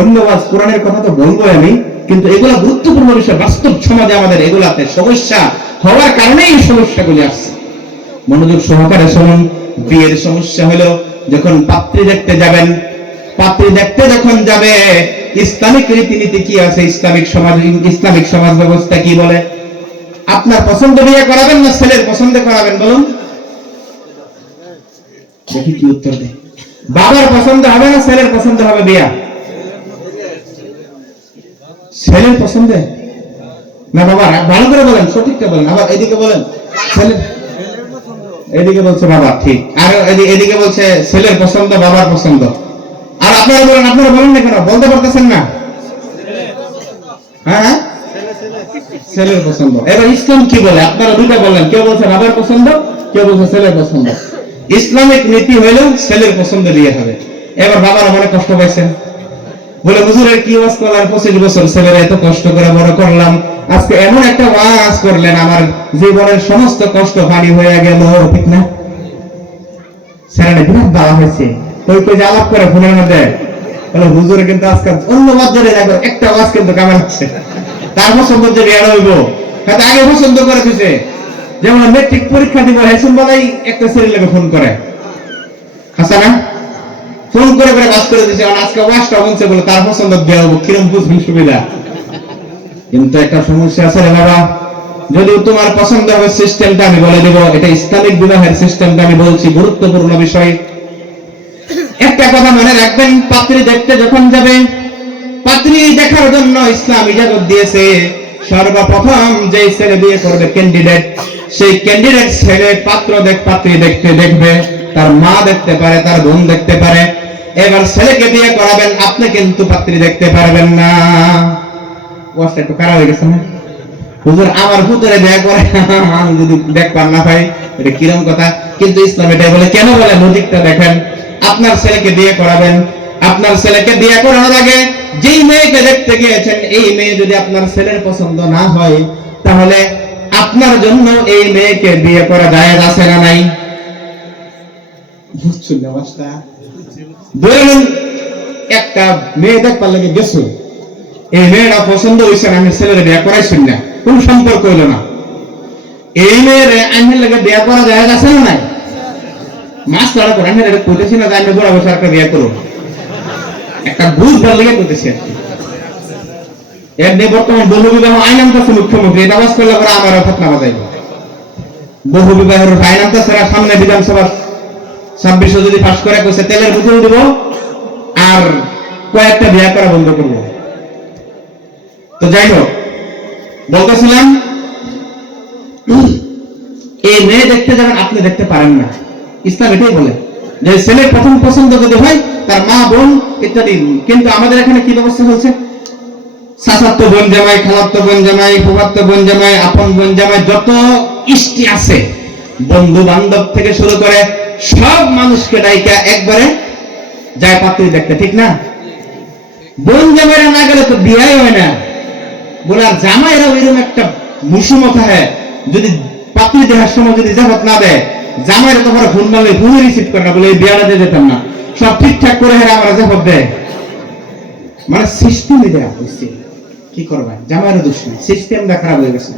অন্য ওয়াজ কোরআনের কথা তো বলবো আমি, কিন্তু এগুলা গুরুত্বপূর্ণ বিষয়। বাস্তব সমাজে আমাদের এগুলাতে সমস্যা হওয়ার কারণে এই সমস্যাগুলি আসছে। মনোযোগ সহকারে শুনুন। বিয়ের সমস্যা হলো যখন পাত্রী দেখতে যাবেন, পাত্রী দেখতে যখন যাবে, ইসলামিক রীতিনীতি কি আছে, ইসলামিক সমাজ ব্যবস্থা কি বলে? আপনার পছন্দ বিয়ে করাবেন না ছেলের পছন্দ করাবেন বলুন? দেখি কি উত্তর দেয়। বাবার পছন্দ হবে না ছেলের পছন্দ হবে বিয়া? ছেলের পছন্দে না বাবা? ভালো করে বলেন, সঠিকটা বলেন। আবার এদিকে বলেন ছেলে, এদিকে বলছে বাবা ঠিক, আর এদিকে বলছে ছেলের পছন্দ বাবার পছন্দ। আর আপনারা বলেন না কেন? বলতে পারতেছেন না? হ্যাঁ, ছেলের পছন্দ। এবার ইসলাম কি বলে? আপনারা দুইটা বললেন, কেউ বলছে বাবার পছন্দ, কেউ বলছে ছেলের পছন্দ। ইসলামিক নীতি হইলেও ছেলের পছন্দ বিয়ে হবে। এবার বাবারা মনে কষ্ট পাইছেন, বলে হুজুরের কি ওয়াজ করলেন, 25 বছর ছেলেরা এত কষ্ট করে বড় করলাম, আজকে এমন একটা ওয়াজ করলেন আমার জীবনের সমস্ত কষ্ট পানি হয়ে গেল। ঠিক না? ছেলেটা বিরাট বাবা হয়েছে, কই যে আলাপ করে ফোনের মধ্যে বলে হুজুরে কিন্তু আজকে অন্য ওয়াজ ধরে না, একটা ওয়াজ কিন্তু কামে লাগছে। তার পছন্দ যে বিয়ে হইব, হয়তো আগে পছন্দ করে দিছে। যেমন মেট্রিক পরীক্ষা দিব, হেসুন বলাই একটা ছেলেকে ফোন করে, হাসানা ফোন করে বাস করে দিছে, আজকে ওয়াজটা বলছে বলে তার পছন্দ দেওয়া হবো, কিরম বুঝবি সুবিধা। কিন্তু একটা সমস্যা আছে রে বাবা, যদি তোমার পছন্দ হবে সিস্টেমটা আমি বলে দেব, এটা ইসলামিক বিবাহের সিস্টেমটা আমি বলছি, গুরুত্বপূর্ণ বিষয়। একটা কথা মনে রাখবেন, পাত্রী দেখতে যখন যাবে, পাত্রী দেখার জন্য ইসলাম ইজাজত দিয়েছে সর্বপ্রথম যে ছেলে বিয়ে করবে ক্যান্ডিডেট, সেই ক্যান্ডিডেট ছেলে পাত্রী দেখবে, তার মা দেখতে পারে, তার বোন দেখতে পারে। এবার ছেলেকে বিয়ে করাবেন, আপনি কিন্তু পাত্রী দেখতে পারবেন না। ওয়াজটা একটু খারাপ হয়ে গেছে না? হুজুর আমার পুত্রে বিয়ে করে আমি যদি দেখবার না পাই, এটা কিরকম কথা? কিন্তু ইসলাম এটাই বলে। কেন বলে? লজিকটা দেখেন। আপনার ছেলেকে বিয়ে করাবেন, আপনার ছেলেকে বিয়ে করানোর আগে যেই মেয়েকে দেখতে গিয়েছেন, এই মেয়ে যদি আপনার ছেলের পছন্দ না হয়, তাহলে আপনার জন্য এই মেয়েকে বিয়ে করা জায়েজ আছে না নাই? বুঝছেন না অবস্থা? ধরুন একটা মেয়ে দেখবার লাগে গেছো, এই মেয়েটা পছন্দ হয়েছে, আমি ছেলের বিয়ে করাইছেন না, কোন সম্পর্ক হইল না, এই মেয়ের আইনের লাগে বিয়ে করা জায়েজ আছে না নাই? মাস তারা করে আমি এটা করতেছি না যে আমি বড় বছর একটা বিয়ে করবো, একটা বুঝবার লেগে করতেছি আর কি। এমনি বর্তমান বহু বিবাহ আইন আনতেছে মুখ্যমন্ত্রী, এটা বাস করলে পরে আমার ফতনা বাজাইব। বহু বিবাহের আইন আনতেছে, সামনে বিধানসভা 26 যদি পাস করে কইছে তেলের বোতল দিব আর কয়েকটা বিয়ে করা বন্ধ করব। তো যাই হোক, বলতেছিলাম এই মেয়ে দেখতে যাবেন, আপনি দেখতে পারেন না, ইসলাম এটাই বলে। যে ছেলে প্রথম পছন্দ যদি হয় তার মা বোন ইত্যাদি। কিন্তু আমাদের এখানে কি ব্যবস্থা হচ্ছে, চাচাতো বোন জামাই, খালাতো বোন জামাই, ফুফাতো বোন জামাই, আপন বোন জামাই, যত ইষ্টি আছে বন্ধু বান্ধব থেকে শুরু করে সব মানুষকে ডাইকা একবারে যায় পাত্রী দেখতে, ঠিক না? বোন জামাইরা না গেলে তো বিয়াই হয় না। বলে আর জামাইরা ওইরকম একটা মুসুমতা হয়, যদি পাত্রী দেখার সময় যদি জামাত না দেয়, জামাইরা তো ফোন মারলে ফোন রিসিভ করে না, বলে এই বিয়াটা দিয়ে যেতাম না, সব ঠিকঠাক করে হেরা আমার জামাত দেয়। মানে সিস্টেমে দেওয়া হয়েছে, কি করবা, জামাইরা দোষ নেই, সিস্টেমটা খারাপ হয়ে গেছে।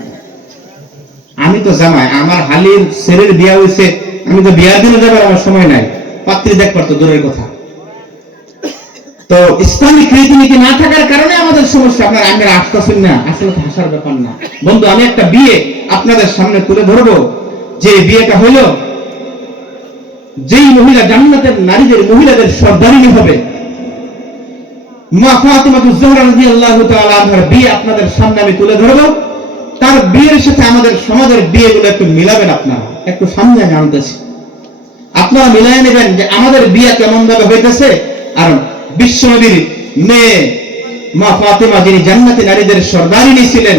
আমি তো জামাই, আমার হালির ছেলের বিয়া হয়েছে, আমি তো বিয়ার দিনে যাবার আমার সময় নাই, পাত্রী দেখবার তো দূরের কথা। তো ইসলামিক রীতিনীতি না থাকার কারণে আমাদের সমস্যা। আপনারা আমরা আসতেছেন না, আসলে তো হাসার ব্যাপার না। বন্ধু, আমি একটা বিয়ে আপনাদের সামনে তুলে ধরবো, যে বিয়েটা হলো যেই মহিলা জান্নাতের নারীদের মহিলাদের সর্দারিনী হবে, মা ফাতিমাতুজ জোহরা রাদিয়াল্লাহু তাআলা আনহার বিয়ে আপনাদের সামনে আমি তুলে ধরবো। তার বিয়ের সাথে আমাদের সমাজের বিয়েগুলো একটু মিলাবেন, আপনারা একটু সামনে আমি আনতেছি, আপনারা মিলাই নেবেন যে আমাদের বিয়ে কেমন ভাবে হইতেছে, আর বিশ্বনবীর মেয়ে মা ফাতিমা যিনি জান্নাতি নারীদের সর্দারিনী ছিলেন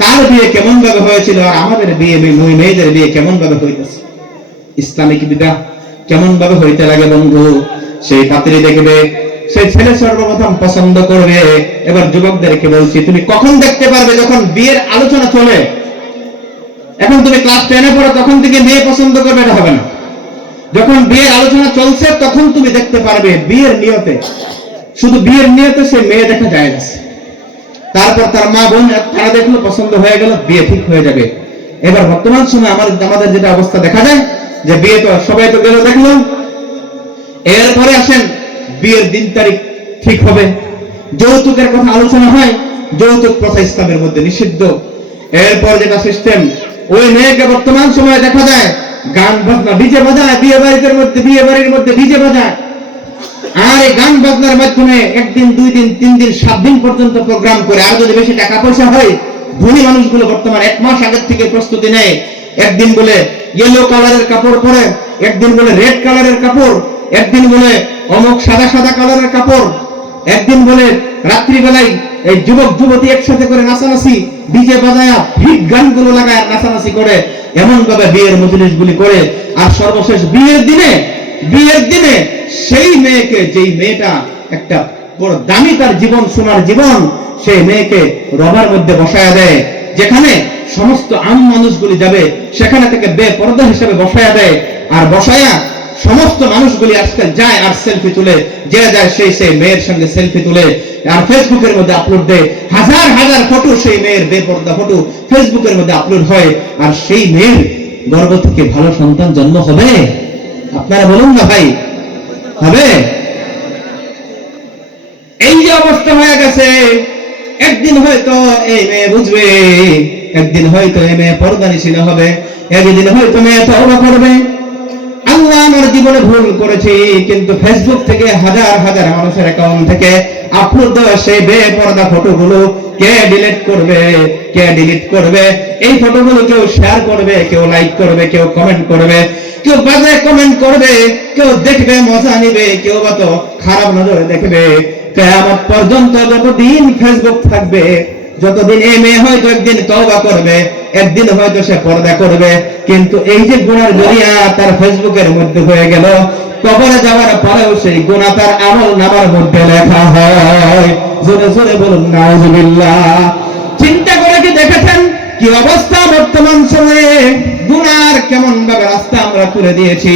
তার বিয়ে কেমন ভাবে হয়েছিল, আর আমাদের বিয়ে মেয়েদের বিয়ে কেমন ভাবে হইতেছে, ইসলামিক বিবাহ কেমন ভাবে হইতে লাগে। বন্ধু, সেই পাত্রী দেখবে, সেই ছেলে সর্বপ্রথম পছন্দ করবে। এবার যুবকদেরকে বলছি, তুমি কখন দেখতে পারবে, যখন বিয়ের আলোচনা চলে। এখন তুমি ক্লাস 10-এ পড়ো, তখন থেকে মেয়ে পছন্দ করবে, এটা হবে না। যখন বিয়ের আলোচনা চলছে তখন তুমি দেখতে পারবে বিয়ের নিয়তে, শুধু বিয়ের নিয়তে সে মেয়ে দেখা যায় না। তারপর তার মা বোন তারা দেখলো, পছন্দ হয়ে গেল, বিয়ে ঠিক হয়ে যাবে। এবার বর্তমান সময় আমাদের যেটা অবস্থা দেখা যায়, যে বিয়ে তো সবাই তো গেল দেখলো, এরপরে আসেন বিয়ের দিন তারিখ ঠিক হবে, যৌতুকের কথা আলোচনা হয়, যৌতুক প্রথা ইসলামের মধ্যে নিষিদ্ধ। এরপর যেটা সিস্টেম, ওই মেয়েকে বর্তমান সময়ে দেখা যায় গান বাজনা ডিজে বাজায়, বিয়ে বাড়ির মধ্যে ডিজে বাজায়, আর এই গান বাজনার মাধ্যমে একদিন, 2 দিন, 3 দিন, 7 দিন পর্যন্ত প্রোগ্রাম করে। আর যদি বেশি টাকা পয়সা হয়, ধনী মানুষগুলো বর্তমান 1 মাস আগের থেকে প্রস্তুতি নেয়। একদিন বলে ইয়েলো কালারের কাপড় পরে, একদিন বলে রেড কালারের কাপড়, একদিন বলে অমুক সাদা সাদা কালারের কাপড়, একদিন বলে রাত্রিবেলায় এই যুবক যুবতী একসাথে করে নাচানাচি, ডিজে বাজায়া হিট গানগুলো লাগায় নাচানাচি করে, এমন ভাবে বিয়ের মজলিসগুলি করে। আর সর্বশেষ বিয়ের দিনে সেই মেয়েকে, যেই মেয়েটা একটা বড় দামি তার জীবন, সোনার জীবন, সেই মেয়েকে রবার মধ্যে বসায়া দেয়, যেখানে সমস্ত আম মানুষগুলি যাবে সেখানে থেকে বেপরদা হিসেবে বসায়া দেয়। আর বসায়া সমস্ত মানুষগুলি আজকাল যায় আর সেলফি তুলে, যে যায় সেই মেয়ের সঙ্গে সেলফি তুলে আর ফেসবুকের মধ্যে আপলোড দেয়। হাজার হাজার ফটো, সেই মেয়ের বেপরদা ফটো ফেসবুকের মধ্যে আপলোড হয়। আর সেই মেয়ের গর্ভ থেকে ভালো সন্তান জন্ম হবে? আপনারা বলুন না ভাই, হবে? এই যে অবস্থা হয়ে গেছে, একদিন হয়তো এই মেয়ে বুঝবে, একদিন হয়তো এই মেয়ে পর্দানিশীল হবে, একদিন হয়তো মেয়ে তওবা করবে, আল্লাহ আমার জীবনে ভুল করেছি। কিন্তু ফেসবুক থেকে হাজার হাজার মানুষের অ্যাকাউন্ট থেকে আপলোড দেওয়া সেই বেপরদা ফটোগুলো কে ডিলিট করবে? এই ফটোগুলো কেউ শেয়ার করবে, কেউ লাইক করবে, কেউ কমেন্ট করবে, কেউ বাজে কমেন্ট করবে, কেউ দেখবে মজা নিবে, কেউ বা তো খারাপ নজরে দেখবে। কিয়ামত পর্যন্ত যতদিন ফেসবুক থাকবে, যতদিন এই মেয়ে হয়তো একদিন তওবা করবে, একদিন হয়তো সে পর্দা করবে, কিন্তু এই যে গুনার জরিয়া তার ফেসবুকের মধ্যে হয়ে গেল, কবরে যাওয়ার পরেও সেই গুনাহ তার আমল নামার মধ্যে লেখা হয়। জোরে জোরে বলুন নাউজুবিল্লাহ। চিন্তা করে কি দেখেছেন কি অবস্থা বর্তমান সময়ে? গুনার কেমন ভাবে রাস্তা আমরা করে দিয়েছি।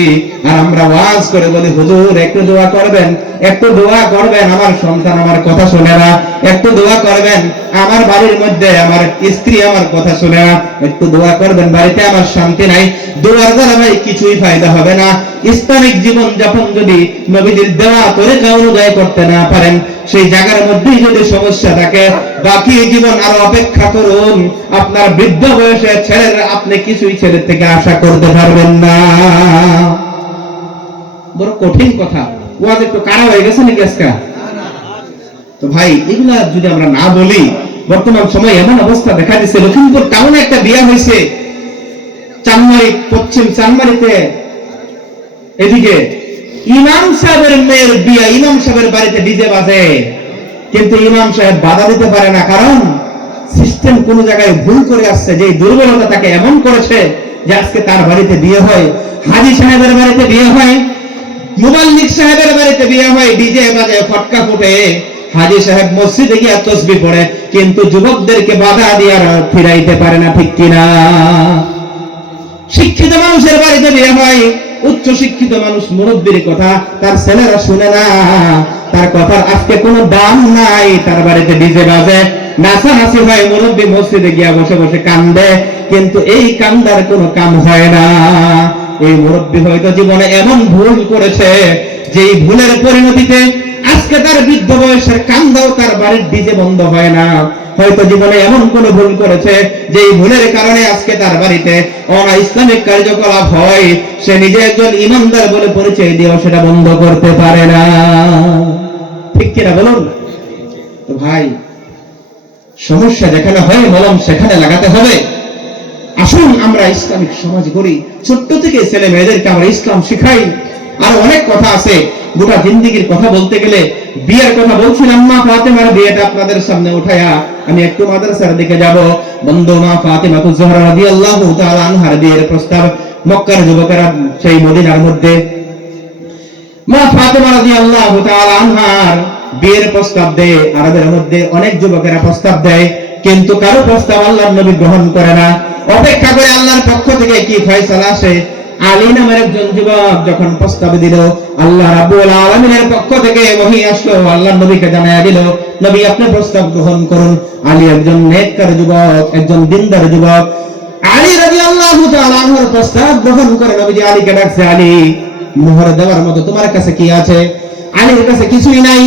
আর আমরা ওয়াজ করে বলি, হুজুর একটু দোয়া করবেন, একটু দোয়া করবেন, আমার সন্তান আমার কথা শুনে না, একটু দোয়া করবেন, আমার বাড়ির মধ্যে আমার স্ত্রী আমার কথা শুনে না, একটু দোয়া করবেন, বাড়িতে আমার শান্তি নাই। দোয়ার দ্বারা ভাই কিছুই ফায়দা হবে না। ইসলামিক জীবন যাপন যদি নবীজির দেওয়া তরিকা অনুযায়ী করতে না পারেন, সেই জায়গার মধ্যেই যদি সমস্যা থাকে, বাকি জীবন আরো অপেক্ষা করুন। আপনার বৃদ্ধ বয়সে ছেলেরা আপনি কিছুই ছেলের থেকে আশা করতে পারবেন না। বড় কঠিন কথা, ওয়াজ একটু কারা হয়ে গেছে নাকি আজকে? তো ভাই, এগুলা যদি আমরা না বলি, বর্তমান সময় এমন অবস্থা দেখা দিচ্ছে। লক্ষ্মীপুর টাউনে একটা বিয়ে হয়েছে, চানমারি, পশ্চিম চানমারিতে, এদিকে ইমাম সাহেবের মেয়ের বিয়ে, ইমাম সাহেবের বাড়িতে ডিজে বাজে, কিন্তু ইমাম সাহেব বাধা দিতে পারে না, কারণ সিস্টেম কোন জায়গায় ভুল করে আসছে, যে দুর্বলতা তাকে এমন করেছে যে আজকে তার বাড়িতে বিয়ে হয়, হাজী সাহেবের বাড়িতে বিয়ে হয়, মুবাল্লিগ সাহেবের বাড়িতে বিয়ে হয়, ডিজে বাজে, ফটকা ফুটে, হাজী সাহেব মসজিদে গিয়ে তাসবিহ পড়ে, কিন্তু যুবকদেরকে বাধা দিয়ে আর ফিরাইতে পারে না, ঠিক কিনা? শিক্ষিত মানুষের বাড়িতে বিয়ে হয়, উচ্চ শিক্ষিত মানুষ, মুরব্বীর কথা তার ছেলেরা শুনে না, তার কথার আজকে কোনো দাম নাই, তার বাড়িতে ডিজে বাজে, নাচানাচি হয়, মুরব্বী মসজিদে গিয়া বসে বসে কান্দে, কিন্তু এই কান্দার কোনো কাম হয় না। এই মুরব্বী হয়তো জীবনে এমন ভুল করেছে যে এই ভুলের পরিণতিতে আজকে তার বৃদ্ধ বয়সের কান্দাও তার বাড়ির ডিজে বন্ধ হয় না। হয়তো জীবনে এমন কোন ভুল করেছে যে এই ভুলের কারণে আজকে তার বাড়িতে অনা ইসলামিক কার্যকলাপ হয়, সে নিজে একজন ইমানদার বলে পরিচয় দিয়েও সেটা বন্ধ করতে পারে না, ঠিক কিনা বলুন? তো ভাই, সমস্যা যেখানে হয় মলম সেখানে লাগাতে হবে। আসুন আমরা ইসলামিক সমাজ গড়ি, ছোট্ট থেকে ছেলে মেয়েদেরকে আমরা ইসলাম শিখাই। আর অনেক কথা আছে, গোটা জিন্দেগির কথা বলতে গেলে, বিয়ের কথা বলছিলাম, মা ফাতেমার বিয়েটা আপনাদের সামনে উঠায়া আমি একটু মাদ্রাসার দিকে যাব। বন্ধু, মা ফাতেমা জোহরা রাদিয়াল্লাহু তাআলা আনহার বিয়ের প্রস্তাব মক্কার যুবকেরা সেই মদিনার মধ্যে মা ফাতেমা রাদিয়াল্লাহু তাআলা আনহার বিয়ের প্রস্তাব দেয়। আরবের মধ্যে অনেক যুবকেরা প্রস্তাব দেয়, কিন্তু কারো প্রস্তাব আল্লাহর নবী গ্রহণ করে না। অপেক্ষা করে আল্লাহর পক্ষ থেকে কি ফয়সালা আসে। আলী নামের একজন যুবক যখন প্রস্তাব দিল, আল্লাহ রাব্বুল আলামিনের পক্ষ থেকে ওহী আসলো, আল্লাহর নবীকে জানায়া দিল, নবী আপনি প্রস্তাব গ্রহণ করুন। আলী একজন নেককার যুবক, একজন দিনদার যুবক। আলী রাদিয়াল্লাহু তাআলা আনহুর প্রস্তাব গ্রহণ করে নবীজি আলীকে ডাকছে, আলী, মোহর দেওয়ার মতো তোমার কাছে কি আছে? আলীর কাছে কিছুই নাই,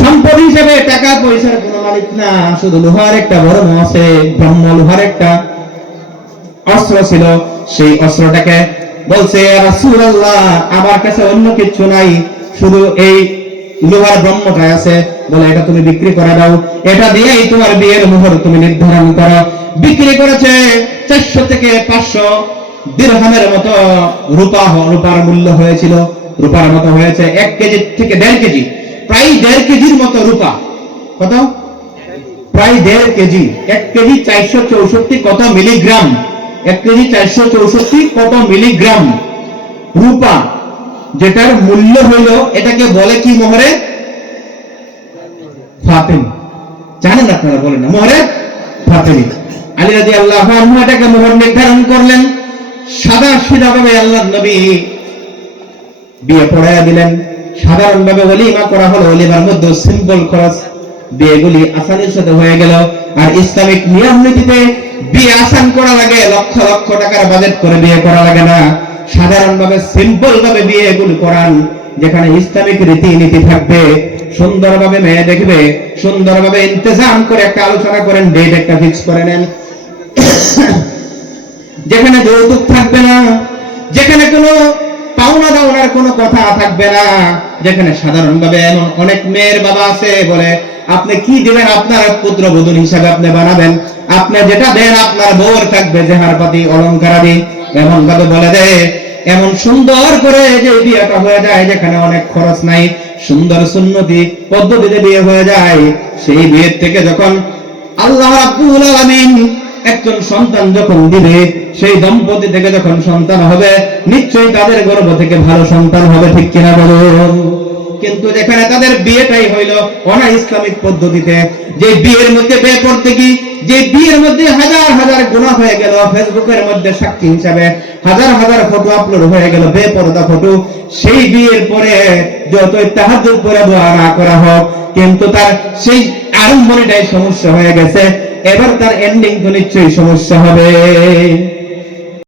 সম্পদ হিসেবে টাকা পয়সার কোনো মালিক না, শুধু লোহার একটা বরম আছে, ব্রহ্ম লোহার একটা অস্ত্র ছিল। সেই অস্ত্রটাকে বলছে, রাসূলুল্লাহ আমার কাছে অন্য কিছু নাই, শুধু এই লোহার ব্রহ্মটাই আছে, বলে এটা তুমি বিক্রি করে দাও, এটা দিয়েই তোমার বিয়ের মোহর তুমি নির্ধারণ করো। বিক্রি করেছে 400 থেকে 500 দিরহামের মতো রূপা, রূপার মূল্য হয়েছিল, রূপার মতো হয়েছে 1 কেজি থেকে 1.5 কেজি, প্রায় 1.5 কেজির মতো রূপা। কত? প্রায় 1.5 কেজি। 1 কেজি 464 কত মিলিগ্রাম? 1 কেজি 464 কত মিলিগ্রাম রূপা, যেটার মূল্য হইল, এটাকে বলে কি মোহরে ফাতেমা। জানেন আপনারা? বলেন না, মোহরে ফাতেমা। আলী রাদিয়াল্লাহু আনহু এটাকে মোহর নির্ধারণ করলেন। সাদা সিধা ভাবে আল্লাহর নবী বিয়ে পড়ায়া দিলেন। সাধারণ ভাবে ওলিমা করা হলো, ওলিমার মধ্যে সিম্পল খরচ, বিয়েগুলি আসানির সাথে হয়ে গেল। আর ইসলামিক নিয়ম নীতিতে বিয়ে আসান করা লাগে, লক্ষ লক্ষ টাকার বাজেট করে বিয়ে করা লাগে না। সাধারণ ভাবে সিম্পল ভাবে বিয়েগুলি করান, যেখানে ইসলামিক রীতিনীতি থাকবে, সুন্দরভাবে মেয়ে দেখবে, সুন্দরভাবে ইন্তজাম করে একটা আলোচনা করেন, ডেট একটা ফিক্স করে নেন, যেখানে যৌতুক থাকবে না, যেখানে কোনো পাওনা দাওনার কোনো কথা থাকবে না, যেখানে সাধারণভাবে এমন অনেক মেয়ের বাবা আছে বলে আপনি কি দিবেন আপনার পুত্রবধূ হিসাবে আপনি বানাবেন, আপনি যেটা দেন আপনার বউর থাকবে জেহারপাতি অলংকারাদি, এমন ভাবে বলে দেয়। এমন সুন্দর করে যে বিয়েটা হয়ে যায়, যেখানে অনেক খরচ নাই, সুন্দর সুন্নতি পদ্ধতিতে বিয়ে হয়ে যায়। সেই বিয়ের থেকে যখন আল্লাহ রাব্বুল আলামিন একজন সন্তান যখন দিবে, সেই দম্পতি থেকে যখন সন্তান হবে, নিশ্চয়ই তাদের গর্ভ থেকে ভালো সন্তান হবে, ঠিক কিনা বলুন? কিন্তু যেখানে তাদের বিয়েটাই হইল অনা ইসলামিক পদ্ধতিতে, যে বিয়ের মধ্যে বিয়ে করতে কি, যে বিয়ের মধ্যে হাজার হাজার গুনাহ হয়ে গেল, ফেসবুকের মধ্যে সাক্ষী হিসাবে হাজার হাজার ফটো আপলোড হয়ে গেল, বেপরদা ফটো, সেই বিয়ের পরে যতই তাহাজ্জুদ পড়ে দোয়া না করা হোক, কিন্তু তার সেই আরম্ভটাই সমস্যা হয়ে গেছে, এবার তার এন্ডিং তো নিশ্চয়ই সমস্যা হবে।